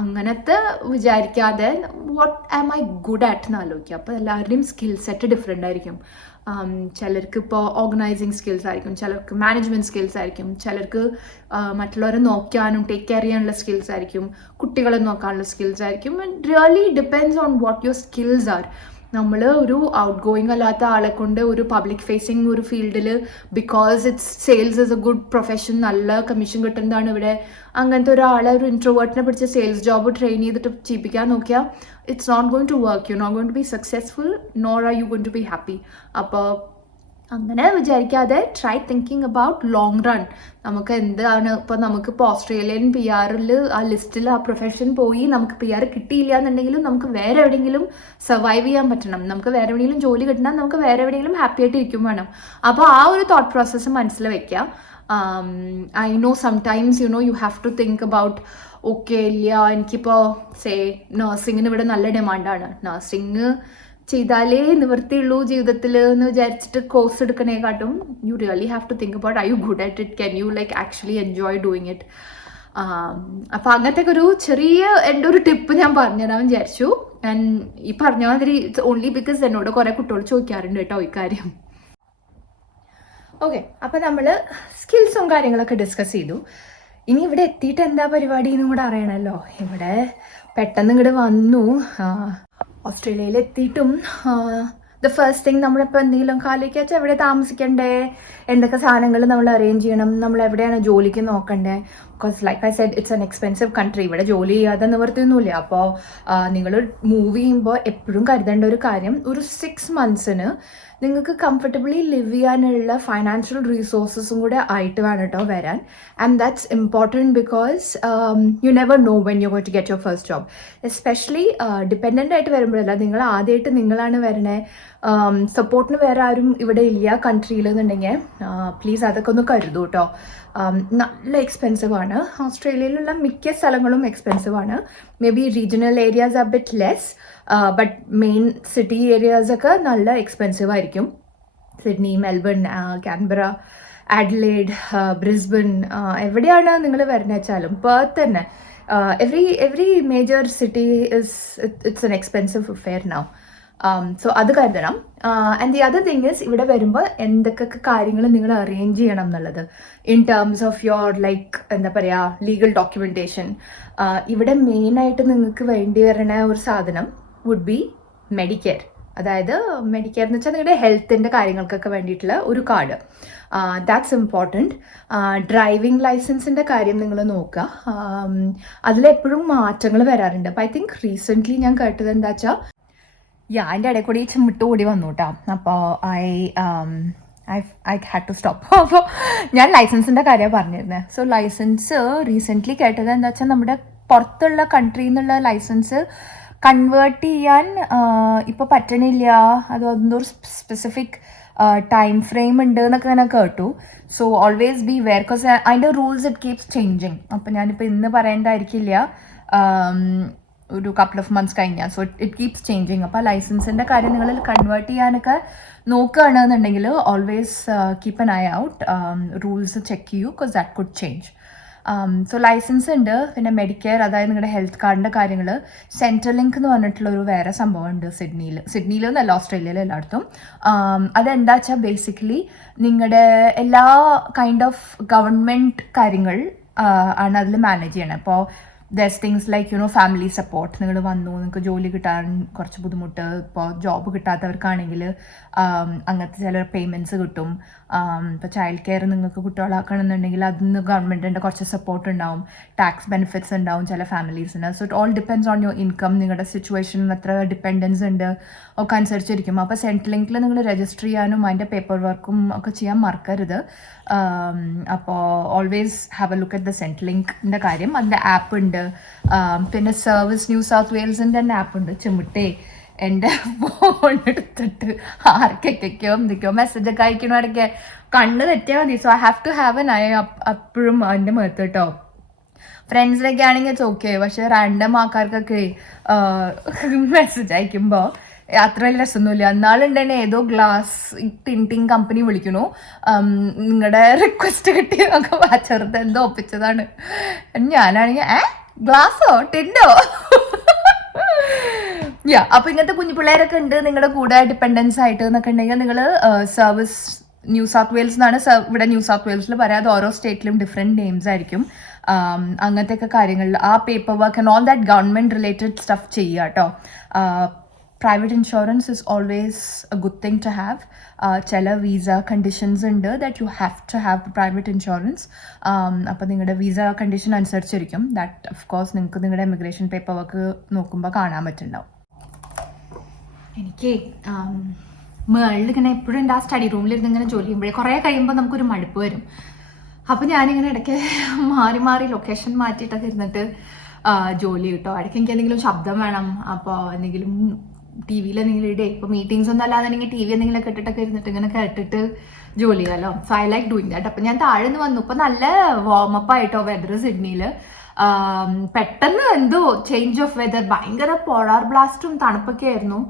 അങ്ങനത്തെ വിചാരിക്കാതെ what am I good at എന്ന് ആലോചിക്കുക. അപ്പോൾ എല്ലാവരുടെയും സ്കിൽ സെറ്റ് ഡിഫറെൻ്റ് ആയിരിക്കും. ചിലർക്ക് ഇപ്പോൾ ഓർഗനൈസിങ് സ്കിൽസ് ആയിരിക്കും, ചിലർക്ക് മാനേജ്മെൻറ്റ് സ്കിൽസ് ആയിരിക്കും, ചിലർക്ക് മറ്റുള്ളവരെ നോക്കാനും ടേക്ക് കെയർ ചെയ്യാനുള്ള സ്കിൽസ് ആയിരിക്കും, കുട്ടികളെ നോക്കാനുള്ള സ്കിൽസ് ആയിരിക്കും. It really depends on what your skills are. നമ്മൾ ഒരു ഔട്ട് ഗോയിങ് അല്ലാത്ത ആളെ കൊണ്ട് ഒരു പബ്ലിക് ഫേസിങ് ഒരു ഫീൽഡിൽ because it's sales is A good profession, നല്ല കമ്മീഷൻ കിട്ടുന്നതാണ് ഇവിടെ, അങ്ങനത്തെ ഒരാളെ ഒരു ഇൻട്രോവേർട്ടിനെ പിടിച്ച് സെയിൽസ് ജോബ് ട്രെയിൻ ചെയ്തിട്ട് ചെയ്യിപ്പിക്കാൻ നോക്കിയാൽ it's not going to work. You not going to be successful nor are you going to be happy. അപ്പോൾ അങ്ങനെ വിചാരിക്കാതെ try thinking about long run. നമുക്ക് എന്താണ് നമുക്കിപ്പോൾ ഓസ്ട്രേലിയൻ PR ആ ലിസ്റ്റിൽ ആ പ്രൊഫഷൻ പോയി നമുക്ക് PR കിട്ടിയില്ല എന്നുണ്ടെങ്കിലും നമുക്ക് വേറെ എവിടെയെങ്കിലും സർവൈവ് ചെയ്യാൻ പറ്റണം, നമുക്ക് വേറെ എവിടെയെങ്കിലും ജോലി കിട്ടണം, നമുക്ക് വേറെ എവിടെയെങ്കിലും ഹാപ്പി ആയിട്ട് ഇരിക്കും വേണം. അപ്പോൾ ആ ഒരു തോട്ട് പ്രോസസ്സ് മനസ്സിൽ വെക്കുക. I know sometimes you have to think about okay ഇല്ല എനിക്കിപ്പോൾ നഴ്സിങ്ങിന് ഇവിടെ നല്ല ഡിമാൻഡാണ്, നഴ്സിംഗ് ചെയ്താലേ നിവൃത്തിയുള്ളൂ ജീവിതത്തിൽ എന്ന് വിചാരിച്ചിട്ട് കോഴ്സ് എടുക്കണേക്കാട്ടും you really have to think about I you good at it, can you like actually enjoy doing it. അപ്പോൾ അങ്ങനത്തെ ഒരു ചെറിയ എൻ്റെ ഒരു ടിപ്പ് ഞാൻ പറഞ്ഞുതരാൻ വിചാരിച്ചു. ആൻഡ് ഈ പറഞ്ഞ മാതിരി ഇറ്റ്സ് ഓൺലി ബിക്കോസ് എന്നോട് കുറേ കുട്ടികൾ ചോദിക്കാറുണ്ട് കേട്ടോ ഇക്കാര്യം. ഓക്കെ, അപ്പോൾ നമ്മൾ സ്കിൽസും കാര്യങ്ങളൊക്കെ ഡിസ്കസ് ചെയ്തു. ഇനി ഇവിടെ എത്തിയിട്ട് എന്താ പരിപാടി എന്നും കൂടെ അറിയണമല്ലോ. ഇവിടെ പെട്ടെന്ന് ഇങ്ങോട്ട് വന്നു, ഓസ്ട്രേലിയയിൽ എത്തിയിട്ടും ദ ഫസ്റ്റ് തിങ് നമ്മളിപ്പോൾ എന്തെങ്കിലും കാലിലേക്ക് വെച്ചാൽ എവിടെ താമസിക്കണ്ടേ, എന്തൊക്കെ സാധനങ്ങൾ നമ്മൾ അറേഞ്ച് ചെയ്യണം, നമ്മൾ എവിടെയാണ് ജോലിക്ക് നോക്കണ്ടേ. Because like I said it's an expensive country, ഇവിടെ ജോലി ചെയ്യാതെ നിവർത്തിയൊന്നുമില്ല. അപ്പോൾ നിങ്ങൾ മൂവ് ചെയ്യുമ്പോൾ എപ്പോഴും കരുതേണ്ട ഒരു കാര്യം, ഒരു 6 months നിങ്ങൾക്ക് കംഫർട്ടബിളി ലിവ് ചെയ്യാനുള്ള ഫൈനാൻഷ്യൽ റിസോഴ്സസും കൂടെ ആയിട്ട് വേണം കേട്ടോ വരാൻ. And that's important because you never know when you going to get your first job. Especially dependent ആയിട്ട് വരുമ്പോഴല്ല, നിങ്ങൾ ആദ്യമായിട്ട് നിങ്ങളാണ് വരണേ, സപ്പോർട്ടിന് വേറെ ആരും ഇവിടെ ഇല്ല കൺട്രിയിൽ എന്നുണ്ടെങ്കിൽ പ്ലീസ് അതൊക്കെ ഒന്ന് കരുതൂ കേട്ടോ. നല്ല എക്സ്പെൻസീവ് ആണ്, ഓസ്ട്രേലിയയിലുള്ള മിക്ക സ്ഥലങ്ങളും എക്സ്പെൻസീവ് ആണ്. May be regional areas are bit less, but main city areas ഒക്കെ നല്ല എക്സ്പെൻസീവ് ആയിരിക്കും. സിഡ്നി, മെൽബൺ, കാൻബറ, ആഡ്ലേഡ്, ബ്രിസ്ബൻ, എവിടെയാണ് നിങ്ങൾ വരുന്നത് വെച്ചാലും, പെർത്ത് തന്നെ, every major city it's an expensive affair now. So അത് കരുതണം. And the other thing is ഇവിടെ വരുമ്പോൾ എന്തൊക്കെ കാര്യങ്ങൾ നിങ്ങൾ അറേഞ്ച് ചെയ്യണം എന്നുള്ളത് in terms of your like എന്താ പറയുക ലീഗൽ ഡോക്യുമെൻറ്റേഷൻ. ഇവിടെ മെയിനായിട്ട് നിങ്ങൾക്ക് വേണ്ടി വരുന്ന ഒരു സാധനം വുഡ് ബി മെഡിക്കെയർ. അതായത് മെഡിക്കെയർ എന്ന് വെച്ചാൽ നിങ്ങളുടെ ഹെൽത്തിൻ്റെ കാര്യങ്ങൾക്കൊക്കെ വേണ്ടിയിട്ടുള്ള ഒരു കാർഡ്, ദാറ്റ്സ് ഇമ്പോർട്ടൻറ്റ്. ഡ്രൈവിംഗ് ലൈസൻസിൻ്റെ കാര്യം നിങ്ങൾ നോക്കുക, അതിലെപ്പോഴും മാറ്റങ്ങൾ വരാറുണ്ട്. അപ്പോൾ ഐ തിങ്ക് റീസെൻ്റ്ലി ഞാൻ കേട്ടത് എന്താ വെച്ചാൽ എൻ്റെ ഇടയിൽ കൂടി ചിമ്മിട്ട് കൂടി വന്നു കേട്ടോ. അപ്പോൾ ഐ ഹാഡ് ടു സ്റ്റോപ്പ്. അപ്പോൾ ഞാൻ ലൈസൻസിൻ്റെ കാര്യമാണ് പറഞ്ഞിരുന്നത്. സോ ലൈസൻസ് റീസെൻ്റ്ലി കേട്ടത് എന്താ വെച്ചാൽ നമ്മുടെ പുറത്തുള്ള കൺട്രിയിൽ നിന്നുള്ള ലൈസൻസ് കൺവേർട്ട് ചെയ്യാൻ ഇപ്പോൾ പറ്റണില്ല, അതൊന്നും ഒരു സ്പെസിഫിക് ടൈം ഫ്രെയിം ഉണ്ട് എന്നൊക്കെ ഞാൻ കേട്ടു. So always beware because അതിൻ്റെ റൂൾസ് ഇറ്റ് കീപ്സ് ചേഞ്ചിങ്. അപ്പോൾ ഞാനിപ്പോൾ ഇന്ന് പറയേണ്ടതായിരിക്കില്ല ഒരു കപ്പിൾ ഓഫ് മന്ത്സ് കഴിഞ്ഞാൽ. So it keeps changing. അപ്പോൾ ലൈസൻസിൻ്റെ കാര്യം നിങ്ങൾ കൺവേർട്ട് ചെയ്യാനൊക്കെ നോക്കുകയാണെന്നുണ്ടെങ്കിൽ always keep an eye out, rules check ചെയ്യൂ because that could change. So licence ഉണ്ട്, പിന്നെ മെഡിക്കെയർ അതായത് നിങ്ങളുടെ ഹെൽത്ത് കാർഡിൻ്റെ കാര്യങ്ങൾ. സെൻട്രൽ ലിങ്ക് എന്ന് പറഞ്ഞിട്ടുള്ളൊരു വേറെ സംഭവം ഉണ്ട് സിഡ്നിയിലെന്നല്ല ഓസ്ട്രേലിയയിൽ എല്ലായിടത്തും. അതെന്താ വെച്ചാൽ ബേസിക്കലി നിങ്ങളുടെ എല്ലാ കൈൻഡ് ഓഫ് ഗവൺമെൻറ് കാര്യങ്ങൾ ആണ് അതിൽ മാനേജ് ചെയ്യണം. ഇപ്പോൾ those things like family support. നിങ്ങൾ വന്നു, നിങ്ങൾക്ക് ജോലി കിട്ടാൻ കുറച്ച് ബുദ്ധിമുട്ട്, ഇപ്പോൾ ജോബ് കിട്ടാത്തവർക്കാണെങ്കിൽ അങ്ങനത്തെ ചില പേയ്മെൻറ്റ്സ് കിട്ടും. ഇപ്പോൾ ചൈൽഡ് കെയർ നിങ്ങൾക്ക് കുട്ടികളാക്കണമെന്നുണ്ടെങ്കിൽ അതിന് ഗവൺമെൻറ്റിൻ്റെ കുറച്ച് സപ്പോർട്ട് ഉണ്ടാവും, ടാക്സ് ബെനിഫിറ്റ്സ് ഉണ്ടാവും ചില ഫാമിലീസിന്. So it all depends on your income, നിങ്ങളുടെ സിറ്റുവേഷൻ എത്ര ഡിപ്പെൻഡൻസ് ഉണ്ട് ഒക്കെ അനുസരിച്ചിരിക്കും. അപ്പോൾ സെൻട്രലിങ്കിൽ നിങ്ങൾ രജിസ്റ്റർ ചെയ്യാനും അതിൻ്റെ പേപ്പർ വർക്കും ഒക്കെ ചെയ്യാൻ മറക്കരുത്. അപ്പോൾ always have a look at the സെൻട്രലിങ്കിൻ്റെ കാര്യം. അതിൻ്റെ ആപ്പ് ഉണ്ട്. പിന്നെ സർവീസ് ന്യൂ സൗത്ത് വെയിൽസിൻ്റെ തന്നെ ആപ്പ് ഉണ്ട്. ചിമിട്ടേ എൻ്റെ ഫോൺ എടുത്തിട്ട് ആർക്കൊക്കെയോ എന്തൊക്കെയോ മെസ്സേജൊക്കെ അയക്കണോ ഇടയ്ക്ക് കണ്ണ് തെറ്റിയാൽ മതി. So I have to have an eye അപ്പോഴും അതിൻ്റെ മുഖത്ത് കേട്ടോ. ഫ്രണ്ട്സിനൊക്കെ ആണെങ്കിൽ ഇറ്റ്സ് ഓക്കെ, പക്ഷെ റാൻഡം ആൾക്കാർക്കൊക്കെ മെസ്സേജ് അയക്കുമ്പോൾ അത്ര രസമൊന്നുമില്ല. എന്നാളുണ്ടെന്നെ ഏതോ ഗ്ലാസ് ടിൻറ്റിങ് കമ്പനി വിളിക്കണു, നിങ്ങളുടെ റിക്വസ്റ്റ് കിട്ടി നമുക്ക് ചെറുത് എന്തോ ഒപ്പിച്ചതാണ്. ഞാനാണെങ്കിൽ ഗ്ലാസോ ടിൻഡോ അപ്പോൾ ഇങ്ങനത്തെ കുഞ്ഞു പിള്ളേരൊക്കെ ഉണ്ട് നിങ്ങളുടെ കൂടെ ഡിപ്പെൻഡൻസ് ആയിട്ട് എന്നൊക്കെ ഉണ്ടെങ്കിൽ നിങ്ങൾ സർവീസ് ന്യൂ സൗത്ത് വെയിൽസ് എന്നാണ് ഇവിടെ ന്യൂ സൗത്ത് വെയിൽസിൽ പറയാതെ ഓരോ സ്റ്റേറ്റിലും ഡിഫറെൻറ്റ് നെയിംസ് ആയിരിക്കും. അങ്ങനത്തെയൊക്കെ കാര്യങ്ങളിൽ ആ paper work and all that government related stuff ചെയ്യുക കേട്ടോ. Private insurance is always a good thing to have. ചില വീസ കണ്ടീഷൻസ് ഉണ്ട് that you have to have private insurance. അപ്പോൾ നിങ്ങളുടെ വീസ കണ്ടീഷൻ അനുസരിച്ചിരിക്കും. ദാറ്റ് ഓഫ് കോഴ്സ് നിങ്ങൾക്ക് നിങ്ങളുടെ immigration paper work നോക്കുമ്പോൾ കാണാൻ പറ്റുന്നുണ്ടാവും. എനിക്ക് മേളിൽ ഇങ്ങനെ എപ്പോഴും എൻ്റെ ആ സ്റ്റഡി റൂമിലിരുന്ന് ഇങ്ങനെ ജോലി ചെയ്യുമ്പോഴേ കുറേ കഴിയുമ്പോൾ നമുക്കൊരു മടുപ്പ് വരും. അപ്പോൾ ഞാനിങ്ങനെ ഇടയ്ക്ക് മാറി മാറി ലൊക്കേഷൻ മാറ്റിയിട്ടൊക്കെ ഇരുന്നിട്ട് ജോലി കിട്ടോ. ഇടയ്ക്ക് എനിക്ക് എന്തെങ്കിലും ശബ്ദം വേണം, അപ്പോൾ എന്തെങ്കിലും ടി വിയിൽ എന്തെങ്കിലും ഇടേ, ഇപ്പോൾ മീറ്റിംഗ്സ് ഒന്നും അല്ലാതെ എനിക്ക് ടി വി എന്തെങ്കിലുമൊക്കെ ഇട്ടിട്ടൊക്കെ ഇരുന്നിട്ട് ഇങ്ങനെ കേട്ടിട്ട് ജോലി ചെയ്യാമല്ലോ. So I like doing that. അപ്പോൾ ഞാൻ താഴെ നിന്ന് വന്നു. ഇപ്പോൾ നല്ല വാമപ്പ് ആയിട്ടോ വെതർ സിഡ്നിയിൽ. പെട്ടെന്ന് എന്തോ ചേഞ്ച് ഓഫ് വെതർ, ഭയങ്കര പോളാർ ബ്ലാസ്റ്റും തണുപ്പൊക്കെ ആയിരുന്നു.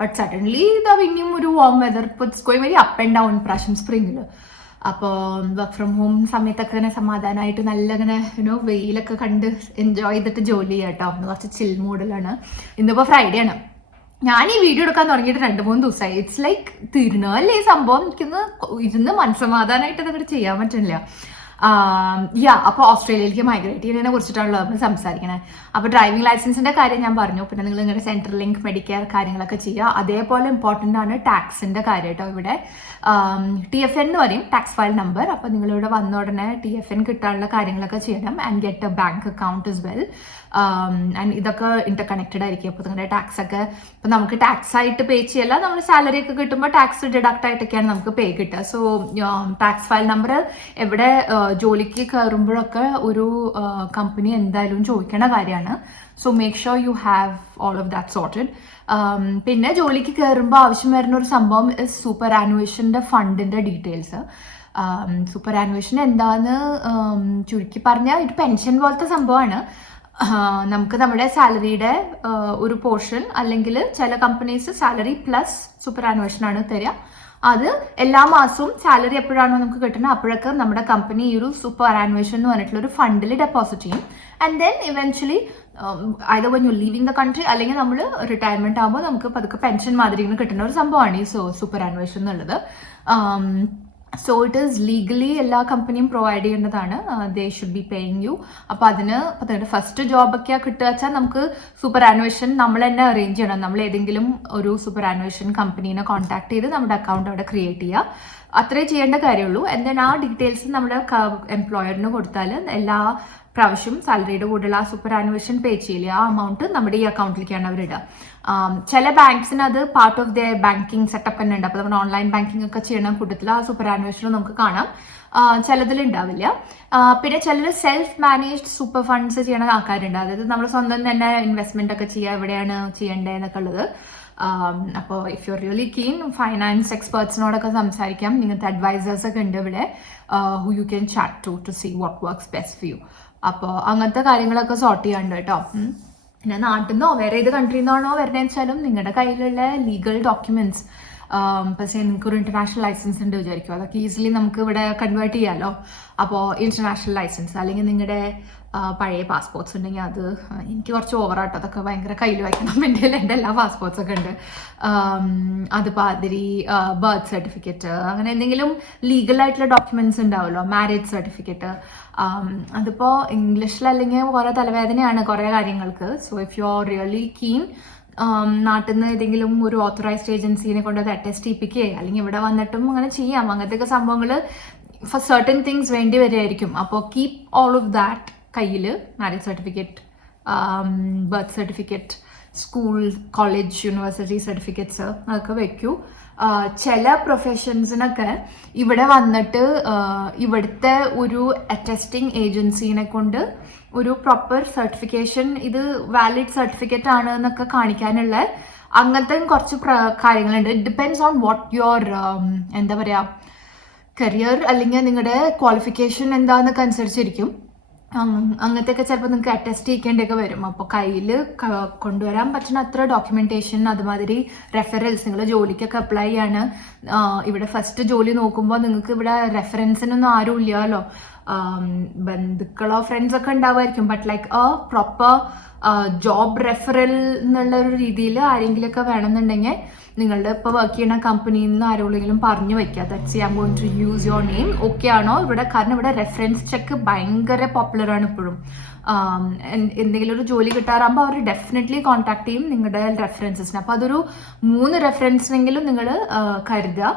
ബട്ട് സഡൻലി ഇതാ പിന്നെയും ഒരു വാം വെതർ. ഇപ്പോൾ it's going very up and down പ്രാവശ്യം സ്പ്രിങ്ങിൽ. അപ്പോൾ വർക്ക് ഫ്രം ഹോം സമയത്തൊക്കെ ഇങ്ങനെ സമാധാനമായിട്ട് നല്ല ഇങ്ങനെ വെയിലൊക്കെ കണ്ട് എൻജോയ് ചെയ്തിട്ട് ജോലി ചെയ്യാം കേട്ടോ. ഒന്ന് കുറച്ച് ചിൽ മൂഡിലാണ്. ഇന്നിപ്പോൾ ഫ്രൈഡേ ആണ്. ഞാൻ ഈ വീഡിയോ എടുക്കാൻ തുടങ്ങിയിട്ട് 2-3 ദിവസമായി. ഇറ്റ്സ് ലൈക്ക് തീരുന്നതല്ലേ ഈ സംഭവം. എനിക്കൊന്ന് ഇരുന്ന് മനസ്സമാധാനമായിട്ട് അതങ്ങോട്ട് ചെയ്യാൻ പറ്റുന്നില്ല. അപ്പോൾ ഓസ്ട്രേലിയയിലേക്ക് മൈഗ്രേറ്റ് ചെയ്യുന്നതിനെ കുറിച്ചിട്ടാണല്ലോ നമ്മൾ സംസാരിക്കണേ. അപ്പോൾ ഡ്രൈവിംഗ് ലൈസൻസിൻ്റെ കാര്യം ഞാൻ പറഞ്ഞു. പിന്നെ നിങ്ങൾ നിങ്ങളുടെ സെൻട്രൽ ലിങ്ക് മെഡിക്കെയർ കാര്യങ്ങളൊക്കെ ചെയ്യുക. അതേപോലെ ഇമ്പോർട്ടൻ്റ് ആണ് ടാക്സിൻ്റെ കാര്യം കേട്ടോ. ഇവിടെ TFN എന്ന് പറയും, ടാക്സ് ഫയൽ നമ്പർ. അപ്പോൾ നിങ്ങളിവിടെ വന്ന ഉടനെ TFN കിട്ടാനുള്ള കാര്യങ്ങളൊക്കെ ചെയ്യണം. And get A bank account is well. And ഇതൊക്കെ ഇന്റർ കണക്റ്റഡ് ആയിരിക്കും. അപ്പോൾ നിങ്ങളുടെ ടാക്സ് ഒക്കെ ഇപ്പം നമുക്ക് ടാക്സ് ആയിട്ട് പേ ചെയ്യല്ല, നമ്മൾ സാലറി ഒക്കെ കിട്ടുമ്പോൾ ടാക്സ് ഡിഡക്റ്റ് ആയിട്ടൊക്കെയാണ് നമുക്ക് പേ കിട്ടുക. സോ ടാക്സ് ഫയൽ നമ്പർ എവിടെ ജോലിക്ക് കയറുമ്പോഴൊക്കെ ഒരു കമ്പനി എന്തായാലും ചോദിക്കേണ്ട കാര്യമാണ്. So make sure you have all of that sorted. പിന്നെ ജോലിക്ക് കയറുമ്പോൾ ആവശ്യം വരുന്ന ഒരു സംഭവം സൂപ്പർ ആനുവേഷൻ്റെ ഫണ്ടിൻ്റെ ഡീറ്റെയിൽസ്. സൂപ്പർ ആനുവേഷൻ എന്താന്ന് ചുരുക്കി പറഞ്ഞാൽ ഒരു പെൻഷൻ പോലത്തെ സംഭവമാണ്. നമുക്ക് നമ്മുടെ സാലറിയുടെ ഒരു പോർഷൻ, അല്ലെങ്കിൽ ചില കമ്പനീസ് സാലറി പ്ലസ് സൂപ്പർ ആനുവേഷനാണ് തരിക. അത് എല്ലാ മാസവും സാലറി എപ്പോഴാണോ നമുക്ക് കിട്ടുന്നത് അപ്പോഴൊക്കെ നമ്മുടെ കമ്പനി ഈ ഒരു സൂപ്പർ ആനുവേഷൻ എന്ന് പറഞ്ഞിട്ടുള്ള ഒരു ഫണ്ടിൽ ഡെപ്പോസിറ്റ് ചെയ്യും. And then eventually either when you're leaving the country അല്ലെങ്കിൽ നമ്മൾ റിട്ടയർമെന്റ് ആകുമ്പോൾ നമുക്ക് പതുക്കെ പെൻഷൻ മാതിരി കിട്ടുന്ന ഒരു സംഭവമാണ് ഈ സൂപ്പർ ആനുവേഷൻ എന്നുള്ളത്. സോ ഇറ്റ് ഈസ് ലീഗലി എല്ലാ കമ്പനിയും പ്രൊവൈഡ് ചെയ്യേണ്ടതാണ്. They should be paying you. അപ്പോൾ അതിന് ഫസ്റ്റ് ജോബൊക്കെ കിട്ടുക വെച്ചാൽ നമുക്ക് സൂപ്പർ ആനുവേഷൻ നമ്മൾ തന്നെ അറേഞ്ച് ചെയ്യണം. നമ്മൾ ഏതെങ്കിലും ഒരു സൂപ്പർ ആനുവേഷൻ കമ്പനീനെ കോൺടാക്ട് ചെയ്ത് നമ്മുടെ അക്കൗണ്ട് അവിടെ ക്രിയേറ്റ് ചെയ്യുക. അത്രേ ചെയ്യേണ്ട കാര്യമുള്ളൂ. ആൻഡ് ദെൻ ആ ഡീറ്റെയിൽസ് നമ്മുടെ എംപ്ലോയറിന് കൊടുത്താൽ എല്ലാ പ്രാവശ്യം സാലറിയുടെ കൂടെയുള്ള ആ സൂപ്പർ ആനുവേഷൻ പേ ചെയ്യില്ല, ആ എമൗണ്ട് നമ്മുടെ ഈ അക്കൗണ്ടിലേക്കാണ് അവരിടുക. ചില ബാങ്ക്സിന് അത് part of the banking setup തന്നെ ഉണ്ട്. അപ്പോൾ നമ്മൾ ഓൺലൈൻ ബാങ്കിങ് ഒക്കെ ചെയ്യണ കൂട്ടത്തിൽ ആ സൂപ്പർ ആനുവേഷൻ നമുക്ക് കാണാം. ചിലതിൽ ഉണ്ടാവില്ല. പിന്നെ ചിലർ സെൽഫ് മാനേജ്ഡ് സൂപ്പർ ഫണ്ട്സ് ചെയ്യണ ആൾക്കാരുണ്ട്. അതായത് നമ്മൾ സ്വന്തം തന്നെ ഇൻവെസ്റ്റ്മെന്റ് ഒക്കെ ചെയ്യുക, എവിടെയാണ് ചെയ്യേണ്ടതെന്നൊക്കെ ഉള്ളത്. അപ്പോൾ if you really keen finance എക്സ്പേർട്സിനോടൊക്കെ സംസാരിക്കാം. ഇങ്ങനത്തെ അഡ്വൈസേഴ്സ് ഒക്കെ ഉണ്ട് ഇവിടെ, who you can chat to see what works best for you. അപ്പോൾ അങ്ങനത്തെ കാര്യങ്ങളൊക്കെ സോർട്ട് ചെയ്യാണ്ട് കേട്ടോ. പിന്നെ നാട്ടിൽ നിന്നോ വേറെ ഏത് കൺട്രിയിൽ നിന്നാണോ വരുന്നതെന്ന് വെച്ചാലും നിങ്ങളുടെ കയ്യിലുള്ള ലീഗൽ ഡോക്യുമെന്റ്സ് പക്ഷേ നിങ്ങൾക്കൊരു ഇൻ്റർനാഷണൽ ലൈസൻസ് ഉണ്ട് വിചാരിക്കും, അതൊക്കെ ഈസിലി നമുക്ക് ഇവിടെ കൺവേർട്ട് ചെയ്യാമല്ലോ. അപ്പോൾ ഇൻ്റർനാഷണൽ ലൈസൻസ് അല്ലെങ്കിൽ നിങ്ങളുടെ പഴയ പാസ്പോർട്ട്സ് ഉണ്ടെങ്കിൽ അത് എനിക്ക് കുറച്ച് ഓവറാട്ടോ, അതൊക്കെ ഭയങ്കര കയ്യിൽ വയ്ക്കണം. എൻ്റെ എല്ലാ പാസ്പോർട്ട്സൊക്കെ ഉണ്ട്. അതിപ്പോൾ അതിരി ബർത്ത് സർട്ടിഫിക്കറ്റ് അങ്ങനെ എന്തെങ്കിലും ലീഗലായിട്ടുള്ള ഡോക്യുമെൻറ്റ്സ് ഉണ്ടാവുമല്ലോ, മാരേജ് സർട്ടിഫിക്കറ്റ്, അതിപ്പോൾ ഇംഗ്ലീഷിലല്ലെങ്കിൽ കുറേ തലവേദനയാണ് കുറേ കാര്യങ്ങൾക്ക്. So if you are really keen നാട്ടിൽ നിന്ന് ഏതെങ്കിലും ഒരു ഓത്തറൈസ്ഡ് ഏജൻസീനെ കൊണ്ട് അത് അറ്റസ്റ്റ് ചെയ്യിപ്പിക്കുകയോ അല്ലെങ്കിൽ ഇവിടെ വന്നിട്ടും അങ്ങനെ ചെയ്യാം. അങ്ങനത്തെയൊക്കെ സംഭവങ്ങൾ ഫോർ സർട്ടൻ തിങ്സ് വേണ്ടി വരികയായിരിക്കും. അപ്പോൾ കീപ് ഓൾ ഓഫ് ദാറ്റ് കയ്യിൽ, marriage certificate, birth certificate, school college university certificates അതൊക്കെ വെക്കൂ. ചില പ്രൊഫഷൻസിനൊക്കെ ഇവിടെ വന്നിട്ട് ഇവിടുത്തെ ഒരു അറ്റസ്റ്റിംഗ് ഏജൻസീനെ കൊണ്ട് ഒരു പ്രോപ്പർ സർട്ടിഫിക്കേഷൻ, ഇത് വാലിഡ് സർട്ടിഫിക്കറ്റ് ആണ് എന്നൊക്കെ കാണിക്കാനുള്ള അങ്ങനത്തെ കുറച്ച് കാര്യങ്ങളുണ്ട്. It depends on what your എന്താ പറയുക കരിയർ അല്ലെങ്കിൽ നിങ്ങളുടെ ക്വാളിഫിക്കേഷൻ എന്താണെന്നൊക്കെ അനുസരിച്ചിരിക്കും. അങ്ങനത്തെയൊക്കെ ചിലപ്പോൾ നിങ്ങൾക്ക് അറ്റസ്റ്റ് ചെയ്യേണ്ടിയൊക്കെ വരും. അപ്പോൾ കയ്യിൽ കൊണ്ടുവരാൻ പറ്റുന്ന അത്ര ഡോക്യുമെൻറ്റേഷൻ, അതുമാതിരി റെഫറൻസ്, നിങ്ങൾ ജോലിക്കൊക്കെ അപ്ലൈ ചെയ്യാണ്, ഇവിടെ ഫസ്റ്റ് ജോലി നോക്കുമ്പോൾ നിങ്ങൾക്ക് ഇവിടെ റെഫറൻസിനൊന്നും ആരും ഇല്ലല്ലോ, ബന്ധുക്കളോ ഫ്രണ്ട്സൊക്കെ ഉണ്ടാവുമായിരിക്കും. But like proper job referral എന്നുള്ള ഒരു രീതിയിൽ ആരെങ്കിലുമൊക്കെ വേണമെന്നുണ്ടെങ്കിൽ നിങ്ങളുടെ ഇപ്പോൾ വർക്ക് ചെയ്യുന്ന കമ്പനിയിൽ നിന്ന് ആരോടെങ്കിലും പറഞ്ഞു വയ്ക്കുക, that's I am going to use your name, okay ആണോ ഇവിടെ. കാരണം ഇവിടെ റെഫറൻസ് ചെക്ക് ഭയങ്കര പോപ്പുലറാണ് ഇപ്പോഴും. എന്തെങ്കിലും ഒരു ജോലി കിട്ടാറാകുമ്പോൾ അവർ ഡെഫിനറ്റ്ലി കോൺടാക്ട് ചെയ്യും നിങ്ങളുടെ റെഫറൻസസിന്. അപ്പോൾ അതൊരു 3 റെഫറൻസിനെങ്കിലും നിങ്ങൾ കരുതുക.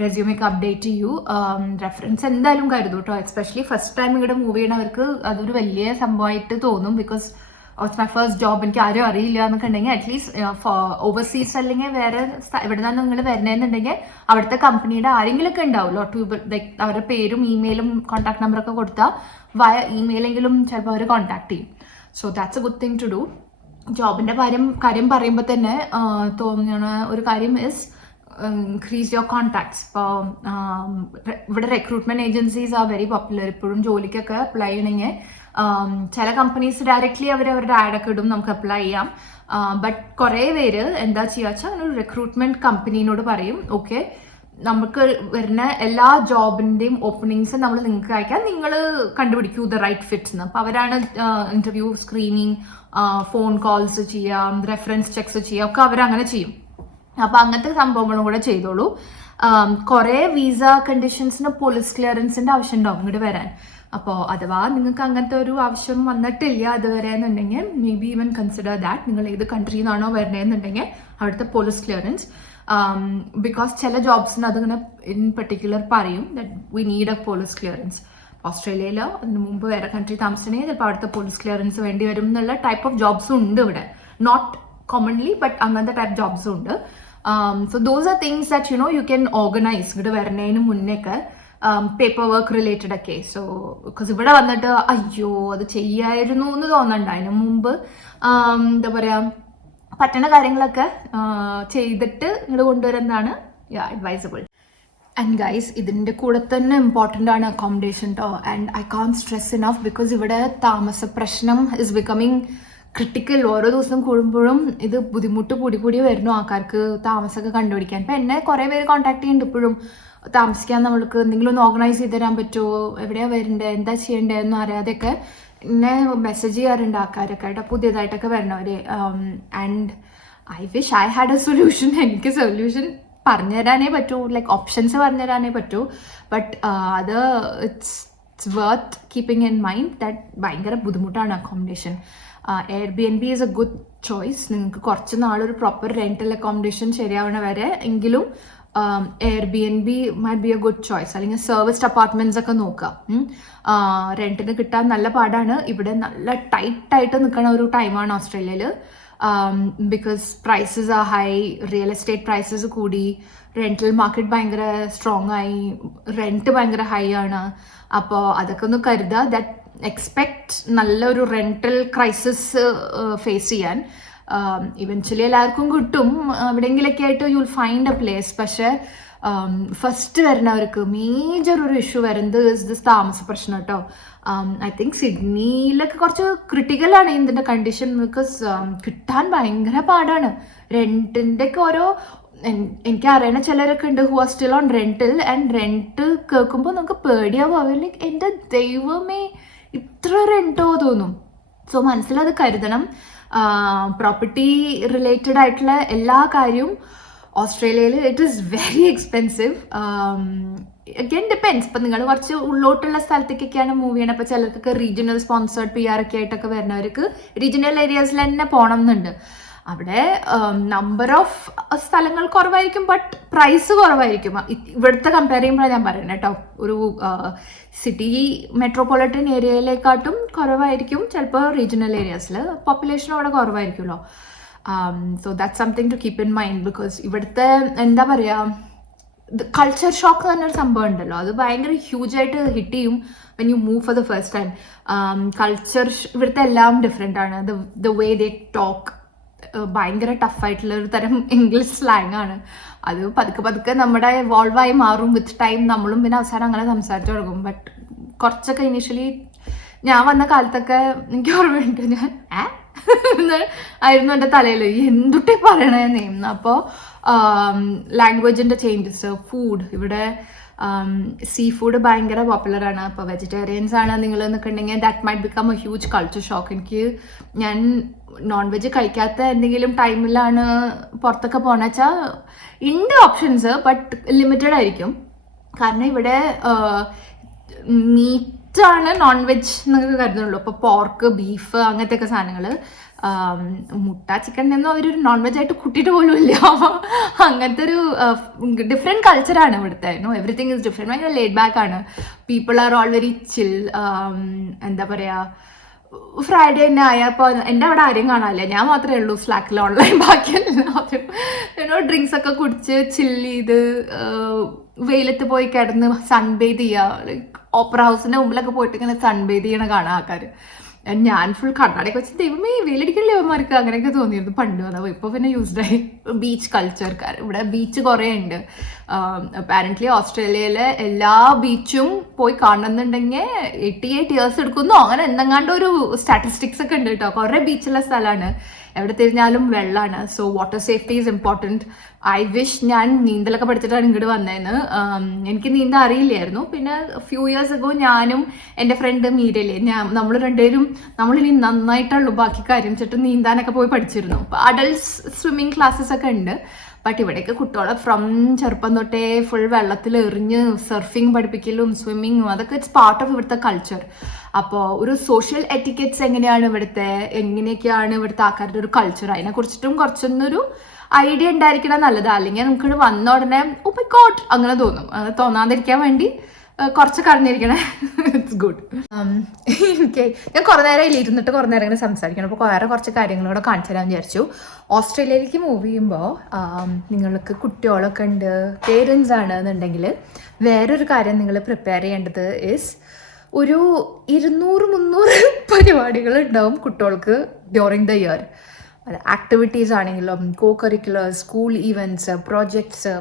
റെസ്യൂമൊക്കെ അപ്ഡേറ്റ് ചെയ്യൂ, റെഫറൻസ് എന്തായാലും കരുതൂ കേട്ടോ. എസ്പെഷ്യലി ഫസ്റ്റ് ടൈം ഇവിടെ മൂവ് ചെയ്യണവർക്ക് അതൊരു വലിയ സംഭവമായിട്ട് തോന്നും. Because it's my first job, എനിക്ക് ആരും അറിയില്ല എന്നൊക്കെ ഉണ്ടെങ്കിൽ അറ്റ്ലീസ്റ്റ് ഓവർസീസ് അല്ലെങ്കിൽ വേറെ എവിടെ നിന്നാണ് നിങ്ങൾ വരുന്നതെന്നുണ്ടെങ്കിൽ അവിടുത്തെ കമ്പനിയുടെ ആരെങ്കിലുമൊക്കെ ഉണ്ടാവുമല്ലോ, ലൈക്ക് അവരുടെ പേരും ഇമെയിലും കോൺടാക്ട് നമ്പറൊക്കെ കൊടുത്താൽ വയ ഇമെയിലെങ്കിലും ചിലപ്പോൾ അവർ കോൺടാക്ട് ചെയ്യും. So that's a good thing to do. ജോബിൻ്റെ കാര്യം പറയുമ്പോൾ തന്നെ തോന്നുന്ന ഒരു കാര്യം ഇസ് increase your contacts. ഇപ്പോൾ ഇവിടെ recruitment agencies are very popular. ഇപ്പോഴും ജോലിക്കൊക്കെ അപ്ലൈ ചെയ്യണമെങ്കിൽ ചില കമ്പനീസ് ഡയറക്റ്റ്ലി അവരുടെ ആഡൊക്കെ ഇടും, നമുക്ക് അപ്ലൈ ചെയ്യാം. ബട്ട് കുറേ പേര് എന്താ ചെയ്യുക വെച്ചാൽ അങ്ങനെ ഒരു റിക്രൂട്ട്മെന്റ് കമ്പനീനോട് പറയും, ഓക്കെ നമുക്ക് വരുന്ന എല്ലാ ജോബിൻ്റെയും ഓപ്പണിങ്സ് നമ്മൾ നിങ്ങൾക്ക് അയക്കാം, നിങ്ങൾ കണ്ടുപിടിക്കൂ ദ റൈറ്റ് ഫിറ്റ്സ് എന്ന്. അപ്പോൾ അവരാണ് ഇന്റർവ്യൂ, സ്ക്രീനിങ്, ഫോൺ കോൾസ് ചെയ്യാം, റെഫറൻസ് ചെക്സ് ചെയ്യാം, ഒക്കെ അവരങ്ങനെ ചെയ്യും. അപ്പോൾ അങ്ങനത്തെ സംഭവങ്ങളും കൂടെ ചെയ്തോളൂ. കുറേ വിസ കണ്ടീഷൻസിന് പോലീസ് ക്ലിയറൻസിൻ്റെ ആവശ്യം ഉണ്ടാവും ഇങ്ങോട്ട് വരാൻ. അപ്പോൾ അഥവാ നിങ്ങൾക്ക് അങ്ങനത്തെ ഒരു ആവശ്യം വന്നിട്ടില്ല അതുവരെ എന്നുണ്ടെങ്കിൽ may be even consider that. നിങ്ങൾ ഏത് കൺട്രിയിൽ നിന്നാണോ വരണേന്നുണ്ടെങ്കിൽ അവിടുത്തെ പോലീസ് ക്ലിയറൻസ്. ബിക്കോസ് ചില ജോബ്സിന് അതിങ്ങനെ ഇൻ പെർട്ടിക്കുലർ പറയും that we need a police clearance. ഓസ്ട്രേലിയയിലോ അതിന് മുമ്പ് വേറെ കൺട്രി താമസിച്ചിട്ടുണ്ടെങ്കിൽ ചിലപ്പോൾ അവിടുത്തെ പോലീസ് ക്ലിയറൻസ് വേണ്ടി വരും എന്നുള്ള ടൈപ്പ് ഓഫ് ജോബ്സും ഉണ്ട് ഇവിടെ. നോട്ട് commonly, but അങ്ങനത്തെ ടൈപ്പ് ജോബ്സും ഉണ്ട്. So those are things that you can organize ഇവിടെ വരുന്നതിന് മുന്നേക്ക്, പേപ്പർ വർക്ക് റിലേറ്റഡ് ഒക്കെ. സോ ബിക്കോസ് ഇവിടെ വന്നിട്ട് അയ്യോ അത് ചെയ്യായിരുന്നു എന്ന് തോന്നണ്ട, അതിന് മുമ്പ് എന്താ പറയുക പറ്റുന്ന കാര്യങ്ങളൊക്കെ ചെയ്തിട്ട് ഇങ്ങോട്ട് കൊണ്ടുവരുന്നതാണ് അഡ്വൈസബിൾ. ആൻഡ് ഗൈസ് ഇതിൻ്റെ കൂടെ തന്നെ ഇമ്പോർട്ടൻ്റ് ആണ് അക്കോമഡേഷൻ കേട്ടോ. And I can't stress enough because ഇവിടെ താമസ പ്രശ്നം ഇസ് ബിക്കമിങ് ക്രിട്ടിക്കൽ. ഓരോ ദിവസം കൂടുമ്പോഴും ഇത് ബുദ്ധിമുട്ട് കൂടി വരുന്നു ആൾക്കാർക്ക് താമസമൊക്കെ കണ്ടുപിടിക്കാൻ. ഇപ്പം എന്നെ കുറേ പേര് കോൺടാക്ട് ചെയ്യുന്നുണ്ട് ഇപ്പോഴും, താമസിക്കാൻ നമ്മൾക്ക് എന്തെങ്കിലും ഒന്ന് ഓർഗനൈസ് ചെയ്ത് തരാൻ പറ്റുമോ, എവിടെയാണ് വരണ്ടേ, എന്താ ചെയ്യേണ്ടതെന്നും അറിയാതെയൊക്കെ എന്നെ മെസ്സേജ് ചെയ്യാറുണ്ട് ആൾക്കാരൊക്കെ ആയിട്ട്, പുതിയതായിട്ടൊക്കെ വരണവർ. And I wish I had a solution. എനിക്ക് സൊല്യൂഷൻ പറഞ്ഞുതരാനേ പറ്റൂ, ലൈക്ക് ഓപ്ഷൻസ് പറഞ്ഞുതരാനേ പറ്റൂ. ബട്ട് അത് it's worth keeping in mind that ഭയങ്കര ബുദ്ധിമുട്ടാണ് accommodation. Airbnb is a good choice. നിങ്ങൾക്ക് കുറച്ച് നാളൊരു പ്രോപ്പർ റെന്റൽ അക്കോമഡേഷൻ ശരിയാവണ വരെ എങ്കിലും Airbnb might be a good choice. അല്ലെങ്കിൽ സർവീസ്ഡ് അപ്പാർട്ട്മെന്റ്സ് ഒക്കെ നോക്കാം. റെന്റിന് കിട്ടാൻ നല്ല പാടാണ്. ഇവിടെ നല്ല ടൈറ്റായിട്ട് നിൽക്കുന്ന ഒരു ടൈമാണ് ഓസ്ട്രേലിയയിൽ. Because prices are high, real estate prices കൂടി, റെന്റൽ മാർക്കറ്റ് ഭയങ്കര സ്ട്രോങ് ആയി, റെന്റ് ഭയങ്കര ഹൈ ആണ്. അപ്പോൾ അതൊക്കെ ഒന്ന് കരുതുക. ദാറ്റ് എക്സ്പെക്ട് നല്ലൊരു റെന്റൽ ക്രൈസിസ് ഫേസ് ചെയ്യാൻ. ഇവൻച്വലി എല്ലാവർക്കും കിട്ടും, എവിടെയെങ്കിലൊക്കെ ആയിട്ട് you will find a place. പക്ഷേ ഫസ്റ്റ് വരുന്നവർക്ക് മേജർ ഒരു ഇഷ്യൂ വരുന്നത് ദിസ് താമസ പ്രശ്നം കേട്ടോ. ഐ തിങ്ക് സിഡ്നിയിലൊക്കെ കുറച്ച് ക്രിട്ടിക്കലാണ് ഇതിൻ്റെ കണ്ടീഷൻ. ബിക്കോസ് കിട്ടാൻ ഭയങ്കര പാടാണ്. റെന്റിൻ്റെ ഒക്കെ ഓരോ എനിക്ക് അറിയണ ചിലരൊക്കെ ഉണ്ട് ഹു ആർ സ്റ്റിൽ ഓൺ റെൻറ്റിൽ ആൻഡ് റെൻറ്റ് കേൾക്കുമ്പോൾ നമുക്ക് പേടിയാവും അവർ ലൈക്ക് എൻ്റെ ദൈവമേ ഇത്ര റെൻറ്റോ തോന്നും. സോ മനസ്സിലത് കരുതണം. പ്രോപ്പർട്ടി റിലേറ്റഡ് ആയിട്ടുള്ള എല്ലാ കാര്യവും ഓസ്ട്രേലിയയിൽ it is very expensive. Again depends. ഇപ്പം നിങ്ങൾ കുറച്ച് ഉള്ളോട്ടുള്ള സ്ഥലത്തേക്കൊക്കെയാണ് മൂവ് ചെയ്യണം. അപ്പോൾ ചിലർക്കൊക്കെ റീജിയണൽ സ്പോൺസേർഡ് PR ഒക്കെ ആയിട്ടൊക്കെ വരുന്നവർക്ക് റീജിയണൽ ഏരിയാസിൽ തന്നെ പോകണം എന്നുണ്ട്. അവിടെ നമ്പർ ഓഫ് സ്ഥലങ്ങൾ കുറവായിരിക്കും, ബട്ട് പ്രൈസ് കുറവായിരിക്കും. ഇവിടുത്തെ കമ്പയർ ചെയ്യുമ്പോഴാണ് ഞാൻ പറയുന്നത് കേട്ടോ. ഒരു സിറ്റി മെട്രോപൊളിറ്റൻ ഏരിയയിലേക്കാട്ടും കുറവായിരിക്കും ചിലപ്പോൾ റീജിയണൽ ഏരിയാസിൽ. പോപ്പുലേഷനും അവിടെ കുറവായിരിക്കുമല്ലോ. So that's something to keep in mind. Because ഇവിടുത്തെ എന്താ പറയുക, കൾച്ചർ ഷോക്ക് തന്നെ ഒരു സംഭവം ഉണ്ടല്ലോ, അത് ഭയങ്കര ഹ്യൂജായിട്ട് ഹിറ്റ് ചെയ്യും when you move for the first time. Culture ഇവിടുത്തെ എല്ലാം ഡിഫറെൻ്റ് ആണ്. ദ വേ ദേ ടോക്ക് ഭയങ്കര ടഫായിട്ടുള്ള ഒരു തരം ഇംഗ്ലീഷ് സ്ലാങ് ആണ്. അത് പതുക്കെ പതുക്കെ നമ്മുടെ എവോൾവായി മാറും വിത്ത് ടൈം. നമ്മളും പിന്നെ അവസാനം അങ്ങനെ സംസാരിച്ചു തുടങ്ങും. ബട്ട് കുറച്ചൊക്കെ ഇനീഷ്യലി ഞാൻ വന്ന കാലത്തൊക്കെ എനിക്ക് ഓർമ്മയുണ്ട്, ഞാൻ ആയിരുന്നു എൻ്റെ തലയിൽ എന്തുട്ടേ പറയണേന്നേ. അപ്പോൾ ലാംഗ്വേജിൻ്റെ ചേഞ്ചസ്, ഫുഡ് ഇവിടെ സീ ഫുഡ് ഭയങ്കര പോപ്പുലറാണ്. അപ്പോൾ വെജിറ്റേറിയൻസ് ആണ് നിങ്ങൾ നിൽക്കുന്നുണ്ടെങ്കിൽ that might become a huge culture shock. ഞാൻ നോൺ വെജ് കഴിക്കാത്ത എന്തെങ്കിലും ടൈമിലാണ് പുറത്തൊക്കെ പോകണമെന്ന് വെച്ചാൽ ഉണ്ട് ഓപ്ഷൻസ്, ബട്ട് ലിമിറ്റഡ് ആയിരിക്കും. കാരണം ഇവിടെ മീറ്റാണ് നോൺ വെജ് എന്നൊക്കെ കരുതുന്നുള്ളൂ. അപ്പോൾ പോർക്ക്, ബീഫ് അങ്ങനത്തെയൊക്കെ സാധനങ്ങൾ. മുട്ട, ചിക്കൻ ഒന്നും അവരൊരു നോൺ വെജ് ആയിട്ട് കൂട്ടിയിട്ട് പോലും ഇല്ല. അങ്ങനത്തെ ഒരു ഡിഫറെൻറ്റ് കൾച്ചറാണ് ഇവിടുത്തെ. Everything is different. ഭയങ്കര ലേഡ് ബാക്ക് ആണ്. പീപ്പിൾ ആർ ഓൾ വെരി ചിൽ. എന്താ പറയുക, ഫ്രൈഡേ തന്നെ ആയപ്പോൾ എൻ്റെ അവിടെ ആരെയും കാണാനില്ല, ഞാൻ മാത്രമേ ഉള്ളൂ സ്ലാക്കിൽ ഓൺലൈൻ. ബാക്കിയെല്ലാവരും ഡ്രിങ്ക്സ് ഒക്കെ കുടിച്ച് ചില്ല് ചെയ്ത് വെയിലത്ത് പോയി കിടന്ന് സൺബേത് ചെയ്യുക. ലൈക്ക് ഓപ്പറ ഹൗസിൻ്റെ മുമ്പിലൊക്കെ പോയിട്ട് ഇങ്ങനെ സൺബേത് ചെയ്യണ കാണാം ആൾക്കാർ. ഞാൻ ഫുൾ കണ്ണാടിയൊക്കെ വെച്ച് ദൈവമേ വെയിലടിക്കണല്ലേ അവന്മാർക്ക്, അങ്ങനെയൊക്കെ തോന്നിയിരുന്നു പണ്ട് വന്നപ്പോൾ. ഇപ്പോൾ പിന്നെ യൂസ്ഡായി ബീച്ച് കൾച്ചർക്കാർ. ഇവിടെ ബീച്ച് കുറേ ഉണ്ട്. അപ്പാരൻ്റ്ലി ഓസ്ട്രേലിയയിലെ എല്ലാ ബീച്ചും പോയി കാണുന്നുണ്ടെങ്കിൽ 88 years എടുക്കുന്നു, അങ്ങനെ എന്തെങ്ങാണ്ട് ഒരു സ്റ്റാറ്റിസ്റ്റിക്സ് ഒക്കെ ഉണ്ട് കേട്ടോ. കുറേ ബീച്ചുള്ള സ്ഥലമാണ്, എവിടെ തിരിഞ്ഞാലും വെള്ളമാണ്. So water safety is important. I wish ഞാൻ നീന്തലൊക്കെ പഠിച്ചിട്ടാണ് ഇങ്ങോട്ട് വന്നതെന്ന്. എനിക്ക് നീന്താൻ അറിയില്ലായിരുന്നു. പിന്നെ ഫ്യൂ ഇയേഴ്സ് അഗോ ഞാനും എൻ്റെ ഫ്രണ്ട് മീരയില്ലേ, നമ്മൾ രണ്ടുപേരും നമ്മളിനി നന്നായിട്ടുള്ളൂ ബാക്കി കാര്യം വെച്ചിട്ട് നീന്താനൊക്കെ പോയി പഠിച്ചിരുന്നു. അപ്പോൾ അഡൾട്ട്സ് സ്വിമ്മിങ് ക്ലാസ്സസ് ഒക്കെ ഉണ്ട്. ബട്ട് ഇവിടേക്ക് കുട്ടികളെ ഫ്രം ചെറുപ്പം തൊട്ടേ ഫുൾ വെള്ളത്തിൽ എറിഞ്ഞ് സർഫിങ് പഠിപ്പിക്കലും സ്വിമ്മിങ്ങും അതൊക്കെ ഇറ്റ്സ് പാർട്ട് ഓഫ് ഇവിടുത്തെ കൾച്ചർ. അപ്പോൾ ഒരു സോഷ്യൽ എറ്റിക്കറ്റ്സ് എങ്ങനെയാണ് ഇവിടുത്തെ, എങ്ങനെയൊക്കെയാണ് ഇവിടുത്തെ ആൾക്കാരുടെ ഒരു കൾച്ചർ, അതിനെക്കുറിച്ചിട്ടും കുറച്ചൊന്നൊരു ഐഡിയ ഉണ്ടായിരിക്കണം നല്ലതാണ്. അല്ലെങ്കിൽ നമുക്ക് വന്ന ഉടനെ ഓ മൈ ഗോഡ് അങ്ങനെ തോന്നും. അത് തോന്നാതിരിക്കാൻ വേണ്ടി കുറച്ചൊക്കെ അറിഞ്ഞിരിക്കണേ. It's good. ഞാൻ കുറേ നേരം ഇരുന്നിട്ട് കുറേ നേരം ഇങ്ങനെ സംസാരിക്കണം. അപ്പോൾ കുറച്ച് കാര്യങ്ങളോടെ കാണിച്ചു തരാൻ വിചാരിച്ചു. ഓസ്ട്രേലിയയിലേക്ക് മൂവ് ചെയ്യുമ്പോൾ നിങ്ങൾക്ക് കുട്ടികളൊക്കെ ഉണ്ട്, പേരൻസ് ആണ് എന്നുണ്ടെങ്കിൽ വേറൊരു കാര്യം നിങ്ങൾ പ്രിപ്പയർ ചെയ്യേണ്ടത് ഈസ് ഒരു 200-300 പരിപാടികൾ ഉണ്ടാവും കുട്ടികൾക്ക് ഡ്യൂറിങ് ദ ഇയർ. ആക്ടിവിറ്റീസ് ആണെങ്കിലും co curricular, school events, projects,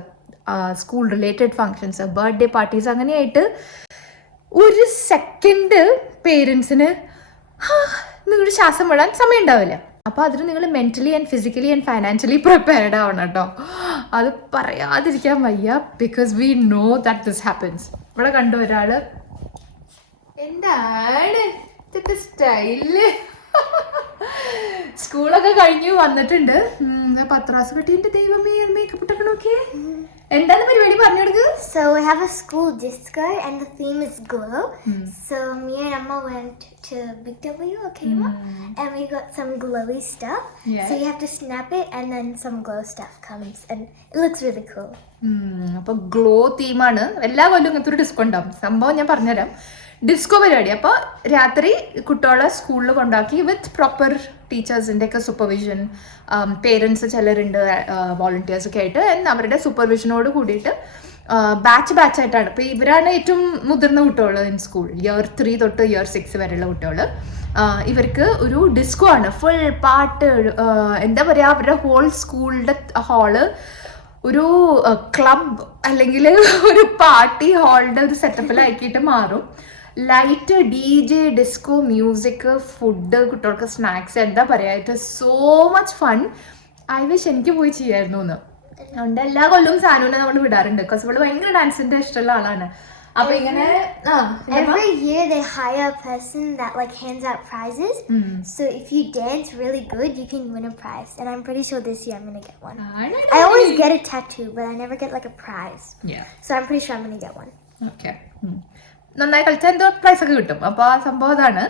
school related functions, birthday parties, അങ്ങനെയായിട്ട് ഒരു സെക്കൻഡ് പേരൻസിന് നിങ്ങളുടെ ശ്വാസം വിടാൻ സമയം ഉണ്ടാവില്ല. അപ്പോൾ അതിന് നിങ്ങൾ mentally and physically and financially prepared ആവണം കേട്ടോ. അത് പറയാതിരിക്കാൻ വയ്യ, because we know that this happens. ഇവിടെ കണ്ടു ഒരാൾ എന്താണ് ഇതൊക്കെ സ്റ്റൈല്. സ്കൂളൊക്കെ കഴിഞ്ഞു വന്നിട്ടുണ്ട്. പത്രാസ് കെട്ടിന്റെ ദൈവമേ മേക്കപ്പ് ഇട്ടൊക്കെ നോക്കിയേ. എന്താണ് പരിപാടി പറഞ്ഞെടുക്ക്. So we have a school disco and the theme is glow. So me and Emma went to Big W or Kmart and we got some glowy stuff. So you have to snap it and then some glow stuff comes and it looks really cool. അപ്പോൾ glow തീമാണ്. എല്ലാ കൊല്ലം ഇങ്ങനത്തെ ഒരു disco ഉണ്ടാവും. സംഭവം ഞാൻ പറഞ്ഞുതരാം. Disco പരിപാടി. അപ്പോൾ രാത്രി കുട്ടികളെ സ്കൂളിൽ കൊണ്ടാക്കി വിത്ത് പ്രോപ്പർ ടീച്ചേഴ്സിൻ്റെ ഒക്കെ സൂപ്പർവിഷൻ, പേരൻസ് ചിലരുണ്ട് വോളണ്ടിയേഴ്സ് ഒക്കെ ആയിട്ട്, അവരുടെ സൂപ്പർവിഷനോട് കൂടിയിട്ട് ബാച്ചായിട്ടാണ്. ഇപ്പോൾ ഇവരാണ് ഏറ്റവും മുതിർന്ന കുട്ടികൾ ഇൻ സ്കൂൾ. ഇയർ 3 തൊട്ട് ഇയർ 6 വരെയുള്ള കുട്ടികൾ. ഇവർക്ക് ഒരു ഡിസ്കോ ആണ്, ഫുൾ പാട്ട്. എന്താ പറയുക, അവരുടെ ഹോൾ സ്കൂളിൻ്റെ ഹാള് ഒരു ക്ലബ് അല്ലെങ്കിൽ ഒരു പാർട്ടി ഹാളിൻ്റെ ഒരു സെറ്റപ്പിലാക്കിയിട്ട് മാറും. Light, DJ, disco, music, food, കുട്ടികൾക്ക് സ്നാക്സ്, എന്താ പറയുക, it so much fun. I wish എനിക്ക് പോയി ചെയ്യായിരുന്നു എന്ന്. അതുകൊണ്ട് എല്ലാ കൊല്ലവും സാനുവിനെ നമ്മൾ വിടാറുണ്ട് ബിക്കോസ് ഇവള് ഭയങ്കര ഡാൻസിന്റെ ഇഷ്ടമുള്ള ആളാണ്. അപ്പൊ ഇങ്ങനെ every year they hire a person that like hands out prizes. So if you dance really good, you can win a prize. And I'm pretty sure this year I'm gonna get one. I always get a tattoo, but I never get like a prize. Yeah. So I'm pretty sure I'm gonna get one. Okay. നന്നായി കളിച്ചാൽ എന്തോ price ഒക്കെ കിട്ടും. അപ്പോൾ ആ സംഭവം അതാണ്.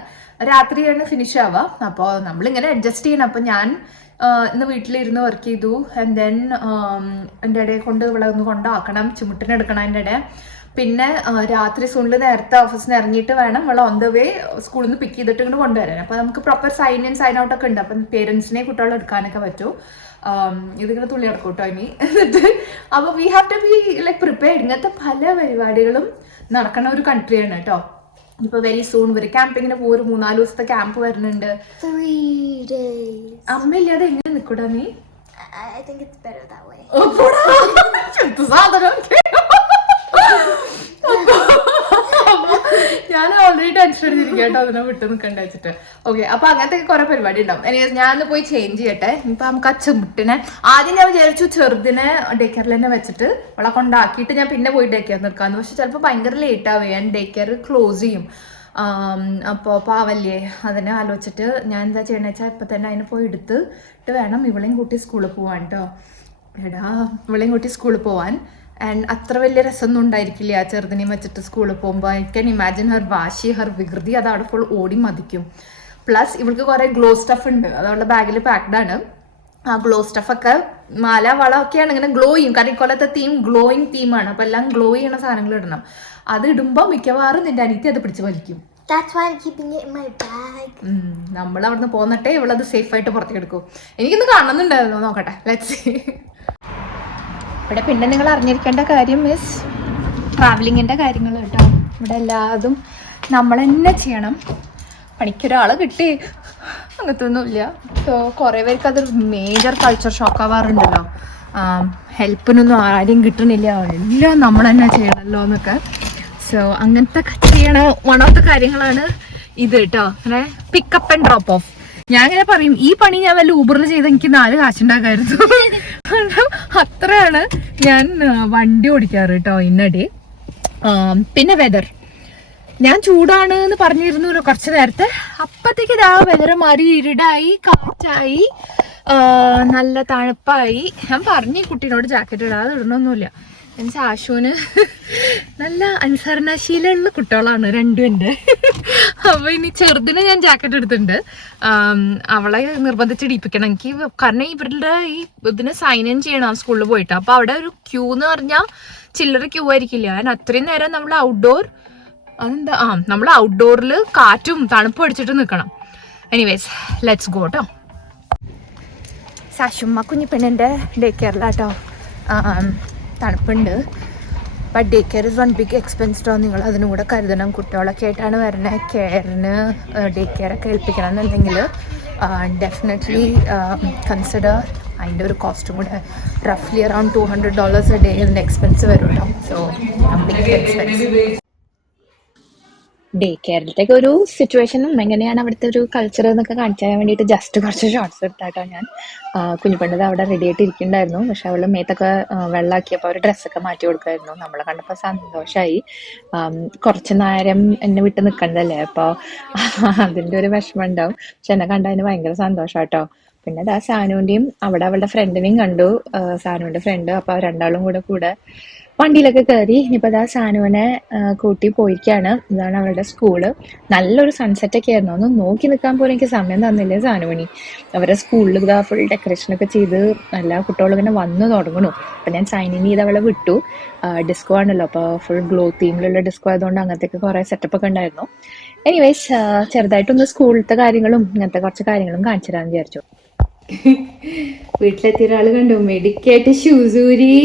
രാത്രിയാണ് ഫിനിഷ് ആവുക. അപ്പോൾ നമ്മളിങ്ങനെ അഡ്ജസ്റ്റ് ചെയ്യണം. അപ്പോൾ ഞാൻ ഇന്ന് വീട്ടിലിരുന്ന് വർക്ക് ചെയ്തു. ആൻഡ് ദെൻ എൻ്റെ ഇടയെ കൊണ്ട് ഇവിടെ ഒന്ന് കൊണ്ടാക്കണം, ചുമട്ടിനെടുക്കണം എൻ്റെ ഇടയെ. പിന്നെ രാത്രി സൂണിൽ നേരത്തെ ഓഫീസിൽ നിന്ന് ഇറങ്ങിയിട്ട് വേണം ഇവിടെ ഓൺ ദ വേ സ്കൂളിൽ നിന്ന് പിക്ക് ചെയ്തിട്ട് ഇങ്ങോട്ട് കൊണ്ടുവരാൻ. അപ്പോൾ നമുക്ക് proper sign in sign out ഒക്കെ ഉണ്ട്. അപ്പം പേരൻസിനെ കുട്ടികളെ എടുക്കാനൊക്കെ പറ്റും. ഇതിങ്ങനെ തുള്ളി നടക്കും കേട്ടോ ഇനി. എന്നിട്ട് അപ്പോൾ we have to be like prepared. ഇങ്ങനത്തെ പല പരിപാടികളും നടക്കുന്ന ഒരു കൺട്രിയാണ് കേട്ടോ. ഇപ്പൊ വെരി സൂൺ വരും ക്യാമ്പിങ്ങിന് പോകും. ഒരു 3-4 ദിവസത്തെ ക്യാമ്പ് വരുന്നുണ്ട്. 3 days. അമ്മയില്ലാതെ എങ്ങനെ നിൽക്കൂടാ നീ? I think it's better that way. ഞാൻ ഓൾറെഡി ടെൻഷൻ അടിച്ചിരിക്കും കേട്ടോ അതിനെ വിട്ട് നിൽക്കണ്ട വെച്ചിട്ട്. ഓക്കെ, അപ്പൊ അങ്ങനത്തെ കുറെ പരിപാടി ഉണ്ടാവും. എനിവേസ് ഞാനൊന്ന് പോയി ചേഞ്ച് ചെയ്യട്ടെ. ഇപ്പൊ നമുക്ക് ആ ചെമുട്ടിനെ ആദ്യം ഞാൻ വിചാരിച്ചു ചെറുതിനെ ഡേ കെയറിൽ തന്നെ വെച്ചിട്ട് അവളെ കൊണ്ടാക്കിയിട്ട് ഞാൻ പിന്നെ പോയി ഡേ കെയർ നിൽക്കാന്ന്. പക്ഷെ ചിലപ്പോൾ ഭയങ്കര ലേറ്റ് ആവുക, ഞാൻ ഡേ കെയർ ക്ലോസ് ചെയ്യും. അപ്പോൾ പാവല്ലേ, അതിനെ ആലോചിച്ചിട്ട് ഞാൻ എന്താ ചെയ്യണമെന്ന് വെച്ചാൽ ഇപ്പം തന്നെ അതിനെ പോയി എടുത്തിട്ട് വേണം ഇവളെയും കൂട്ടി സ്കൂളിൽ പോവാൻ കേട്ടോ. എടാ, ഇവളെയും കൂട്ടി സ്കൂളിൽ പോവാൻ. ആൻഡ് അത്ര വലിയ രസമൊന്നും ഉണ്ടായിരിക്കില്ല ആ ചെറുതിനെയും വെച്ചിട്ട് സ്കൂളിൽ പോകുമ്പോൾ. ഐ ക്യാൻ ഇമാജിൻ ഹർ വാശി, ഹർ വികൃതി, അത് അവിടെ ഫുൾ ഓടി മതിക്കും. പ്ലസ് ഇവൾക്ക് കുറേ ഗ്ലോ സ്റ്റഫ് ഉണ്ട്, അത് അവളുടെ ബാഗിൽ പാക്ഡ് ആണ്. ആ ഗ്ലോ സ്റ്റഫൊക്കെ മാല വള ഒക്കെയാണ് ഇങ്ങനെ ഗ്ലോ ചെയ്യും. കാരണം ഇക്കൊല്ലത്തെ തീം ഗ്ലോയിങ് തീമാണ്. അപ്പോൾ എല്ലാം ഗ്ലോ ചെയ്യണ സാധനങ്ങൾ ഇടണം. അത് ഇടുമ്പോൾ മിക്കവാറും നിന്റെ അനിയത്തി അത് പിടിച്ച് വലിക്കും. That's why I'm keeping it in my bag. നമ്മൾ അവിടുന്ന് പോന്നിട്ടേ ഇവളത് സേഫായിട്ട് പുറത്തേക്ക് എടുക്കും. എനിക്കൊന്ന് കാണുന്നുണ്ടായിരുന്നു, നോക്കട്ടെ, ലെറ്റ്സ് സീ. ഇവിടെ പിന്നെ നിങ്ങൾ അറിഞ്ഞിരിക്കേണ്ട കാര്യം മിസ് ട്രാവലിങ്ങിൻ്റെ കാര്യങ്ങൾ കേട്ടോ. ഇവിടെ എല്ലാതും നമ്മൾ തന്നെ ചെയ്യണം. പണിക്കൊരാളെ കിട്ടി അങ്ങനത്തെ ഒന്നുമില്ല. സോ കുറേ പേർക്ക് അതൊരു മേജർ കൾച്ചർ ഷോക്ക് ആവാറുണ്ടല്ലോ. ഹെൽപ്പിനൊന്നും ആരെയും കിട്ടണില്ല, എല്ലാം നമ്മൾ തന്നെ ചെയ്യണമല്ലോ എന്നൊക്കെ. സോ അങ്ങനത്തെ ചെയ്യണ വൺ ഓഫ് ദ കാര്യങ്ങളാണ് ഇത് കേട്ടോ. അങ്ങനെ പിക്കപ്പ് ആൻഡ് ഡ്രോപ്പ് ഓഫ്. ഞാൻ ഇങ്ങനെ പറയും, ഈ പണി ഞാൻ വല്ല ഊബറിൽ ചെയ്ത് എനിക്ക് 4 കാശുണ്ടാക്കായിരുന്നു. അത്രയാണ് ഞാൻ വണ്ടി ഓടിക്കാറ് കേട്ടോ ഇന്നടി. പിന്നെ വെതർ, ഞാൻ ചൂടാണ് എന്ന് പറഞ്ഞിരുന്നു കുറച്ച് നേരത്തെ. അപ്പത്തേക്ക് ഇതാ വെതർ മാറി, ഇരുടായി, കാറ്റായി, നല്ല തണുപ്പായി. ഞാൻ പറഞ്ഞു കുട്ടീനോട് ജാക്കറ്റ് ഇടാതെ ഇടണമൊന്നുമില്ല. എനിക്ക് ആശുവിന് നല്ല അനുസരണശീലമുള്ള കുട്ടികളാണ് രണ്ടും എൻ്റെ. അപ്പോൾ ഇനി ചെറുതിന് ഞാൻ ജാക്കറ്റ് എടുത്തിട്ടുണ്ട്. അവളെ നിർബന്ധിച്ച് ഇടിപ്പിക്കണം എനിക്ക്. കാരണം ഇവരുടെ ഈ ഇതിന് സൈൻ ഇൻ ചെയ്യണം സ്കൂളിൽ പോയിട്ട്. അപ്പോൾ അവിടെ ഒരു ക്യൂ എന്ന് പറഞ്ഞാൽ ചില്ലറ ക്യൂ ആയിരിക്കില്ല. ഞാൻ അത്രയും നേരം നമ്മൾ ഔട്ട്ഡോർ നമ്മൾ ഔട്ട്ഡോറിൽ കാറ്റും തണുപ്പും അടിച്ചിട്ട് നിൽക്കണം. എനിവേസ് ലെറ്റ്സ് ഗോ കേട്ടോ. സാഷുമ്മ കുഞ്ഞിപ്പെണ്ണിൻ്റെ ഡേ കെയറിലാട്ടോ. തണുപ്പുണ്ട്. But day care is one big expense ടോ. നിങ്ങൾ അതിനും കൂടെ കരുതണം. കുട്ടികളൊക്കെ ആയിട്ടാണ് വരുന്നത്. കെയറിന് ഡേ കെയറൊക്കെ ഏൽപ്പിക്കണം എന്നുണ്ടെങ്കിൽ ഡെഫിനറ്റ്ലി കൺസിഡർ അതിൻ്റെ ഒരു കോസ്റ്റും കൂടെ റഫ്ലി അറൗണ്ട് $200 എ ഡേ ഇതിൻ്റെ എക്സ്പെൻസ് വരും കേട്ടോ. So big expense. ഡേ കെയറിലത്തേക്ക് ഒരു സിറ്റുവേഷനും എങ്ങനെയാണ് അവിടുത്തെ ഒരു കൾച്ചർ എന്നൊക്കെ കാണിച്ചു തരാൻ വേണ്ടിയിട്ട് ജസ്റ്റ് കുറച്ച് ഷോർട്സ് എടുത്താട്ടോ ഞാൻ. കുഞ്ഞുപെണ്ണത് അവിടെ റെഡി ആയിട്ട് ഇരിക്കുന്നുണ്ടായിരുന്നു. പക്ഷെ അവൾ മേത്തൊക്കെ വെള്ളമാക്കിയപ്പോൾ അവർ ഡ്രസ്സൊക്കെ മാറ്റി കൊടുക്കുമായിരുന്നു. നമ്മളെ കണ്ടപ്പോൾ സന്തോഷമായി. കുറച്ച് നേരം എന്നെ വിട്ട് നിൽക്കണ്ടല്ലേ, അപ്പോൾ അതിൻ്റെ ഒരു വിഷമം ഉണ്ടാവും. പക്ഷെ എന്നെ കണ്ടതിന് ഭയങ്കര സന്തോഷം കേട്ടോ. പിന്നെ അതാ സാനുവിൻ്റെയും അവിടെ അവളുടെ ഫ്രണ്ടിനെയും കണ്ടു, സാനുവിൻ്റെ ഫ്രണ്ട്. അപ്പോൾ രണ്ടാളും കൂടെ വണ്ടിയിലൊക്കെ കയറി. ഇനിയിപ്പോൾ അതാ സാനുവിനെ കൂട്ടി പോയിരിക്കുകയാണ്. ഇതാണ് അവരുടെ സ്കൂള്. നല്ലൊരു സൺസെറ്റ് ഒക്കെ ആയിരുന്നു. ഒന്ന് നോക്കി നിൽക്കാൻ പോലും എനിക്ക് സമയം തന്നില്ലേ സാനുമണി. അവരുടെ സ്കൂളിൽ ഇതാ ഫുൾ ഡെക്കറേഷനൊക്കെ ചെയ്ത് എല്ലാ കുട്ടികളും ഇങ്ങനെ വന്ന് തുടങ്ങണു. അപ്പം ഞാൻ സൈൻ ഇൻ ചെയ്ത് അവളെ വിട്ടു. ഡിസ്കോ ആണല്ലോ, അപ്പോൾ ഫുൾ ഗ്ലോ തീമിലുള്ള ഡിസ്കോ ആയതുകൊണ്ട് അങ്ങനത്തെയൊക്കെ കുറേ സെറ്റപ്പ് ഒക്കെ ഉണ്ടായിരുന്നു. എനിവേസ് ചെറുതായിട്ടൊന്ന് സ്കൂളിലത്തെ കാര്യങ്ങളും ഇങ്ങനത്തെ കുറച്ച് കാര്യങ്ങളും കാണിച്ചു തരാമെന്ന് വിചാരിച്ചു. വീട്ടിലെത്തിയ ഒരാൾ കണ്ടു, മെഡിക്കേറ്റ് ഷൂസ് ഊരി,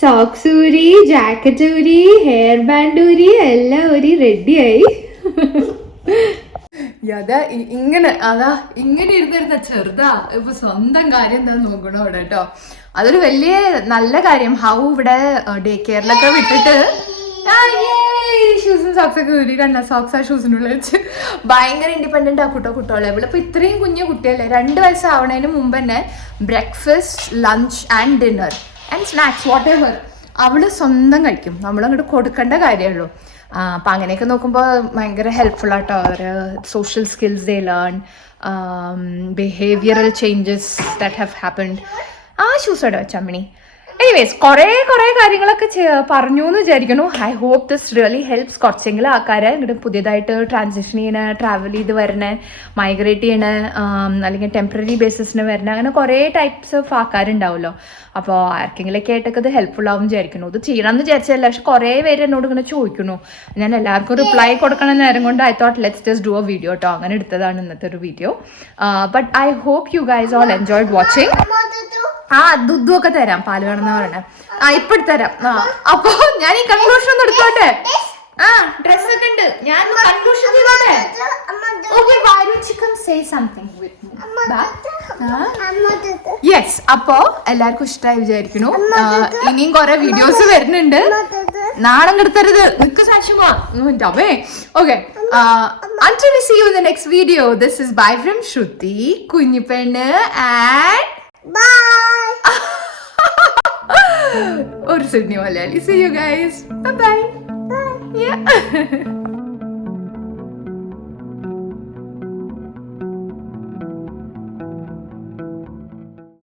സോക്സ് ഊരി, ജാക്കറ്റ് ഊരി, ഹെയർ ബാൻഡ് ഊരി, എല്ലാം ഊരി റെഡിയായി. ഇങ്ങനെ ഇരുന്നിരുന്ന ചെറുതാ ഇപ്പൊ സ്വന്തം കാര്യം എന്താ നോക്കണോ അവിടെ കേട്ടോ. അതൊരു വലിയ നല്ല കാര്യം. ഹൗ ഇവിടെ ഡേ കെയറിലൊക്കെ വിട്ടിട്ട് ഷൂസും സോക്സൊക്കെ ഊരി കണ്ട സോക്സ് ആ ഷൂസിനുള്ള വെച്ച് ഭയങ്കര ഇൻഡിപെൻഡന്റ് ആക്കൂട്ടോ കുട്ടികളെ. ഇവളിപ്പോ ഇത്രയും കുഞ്ഞു കുട്ടിയല്ലേ, 2 വയസ്സാവണതിന് മുമ്പ് തന്നെ breakfast, lunch and dinner and snacks what ever അവള് സ്വന്തം കഴിക്കും, നമ്മളങ്ങോട്ട് കൊടുക്കേണ്ട കാര്യമുള്ളൂ. അപ്പം അങ്ങനെയൊക്കെ നോക്കുമ്പോൾ ഭയങ്കര ഹെൽപ്ഫുൾ ആട്ടോ. അവർ social skills they learn, behavioural changes that have happened. Shoes ഇട ചമ്മണി. എനിവേസ് കുറേ കാര്യങ്ങളൊക്കെ പറഞ്ഞു എന്ന് വിചാരിക്കുന്നു. I hope this really helps. കുറച്ചെങ്കിലും ആൾക്കാരെ ഇങ്ങോട്ട് പുതിയതായിട്ട് ട്രാൻസിഷൻ ചെയ്യണ, ട്രാവൽ ചെയ്ത് വരണ, മൈഗ്രേറ്റ് ചെയ്യണ, അല്ലെങ്കിൽ ടെമ്പററി ബേസിസിന് വരണ, അങ്ങനെ കുറേ ടൈപ്സ് ഓഫ് ആൾക്കാരുണ്ടാവുമല്ലോ. അപ്പോൾ ആർക്കെങ്കിലൊക്കെ ആയിട്ടൊക്കെ ഇത് ഹെൽപ്ഫുൾ ആവും വിചാരിക്കുന്നു. ഇത് ചെയ്യണം എന്ന് വിചാരിച്ചല്ല, പക്ഷെ കുറേ പേര് എന്നോട് ഇങ്ങനെ ചോദിക്കുന്നു. ഞാൻ എല്ലാവർക്കും റിപ്ലൈ കൊടുക്കണ നേരം കൊണ്ട് I thought let's just do a video കേട്ടോ. അങ്ങനെ എടുത്തതാണ് ഇന്നത്തെ ഒരു video. But I hope you guys all enjoyed watching. ദുദ്ധു ഒക്കെ തരാം, പാല് വേണമെന്നാ പറയണേ. ഇപ്പൊ തരാം. അപ്പൊ ഞാൻ ഈ കൺക്ലൂഷൻ ഒന്ന് എടുത്തോട്ടെ. ഡ്രസ് ഒക്കെ ഉണ്ട്, ഞാൻ കൺക്ലൂഷൻ ചെയ്തോട്ടെ. Okay, why don't you come say something with me? Yes, അപ്പോ എല്ലാവർക്കും ഇഷ്ടമായി വിചാരിക്കുന്നു. ഇനിയും കുറെ വീഡിയോസ് വരുന്നുണ്ട്. നാണം കെടുത്തരുത്, നിക്ക് സാക്ഷ്യമാ. Okay, until we see you in the next video, this is bye from Shruti, കുഞ്ഞിപ്പെണ്ണ് and Bye. or Sydney Malayali. See you guys. Bye bye. Bye. Yeah.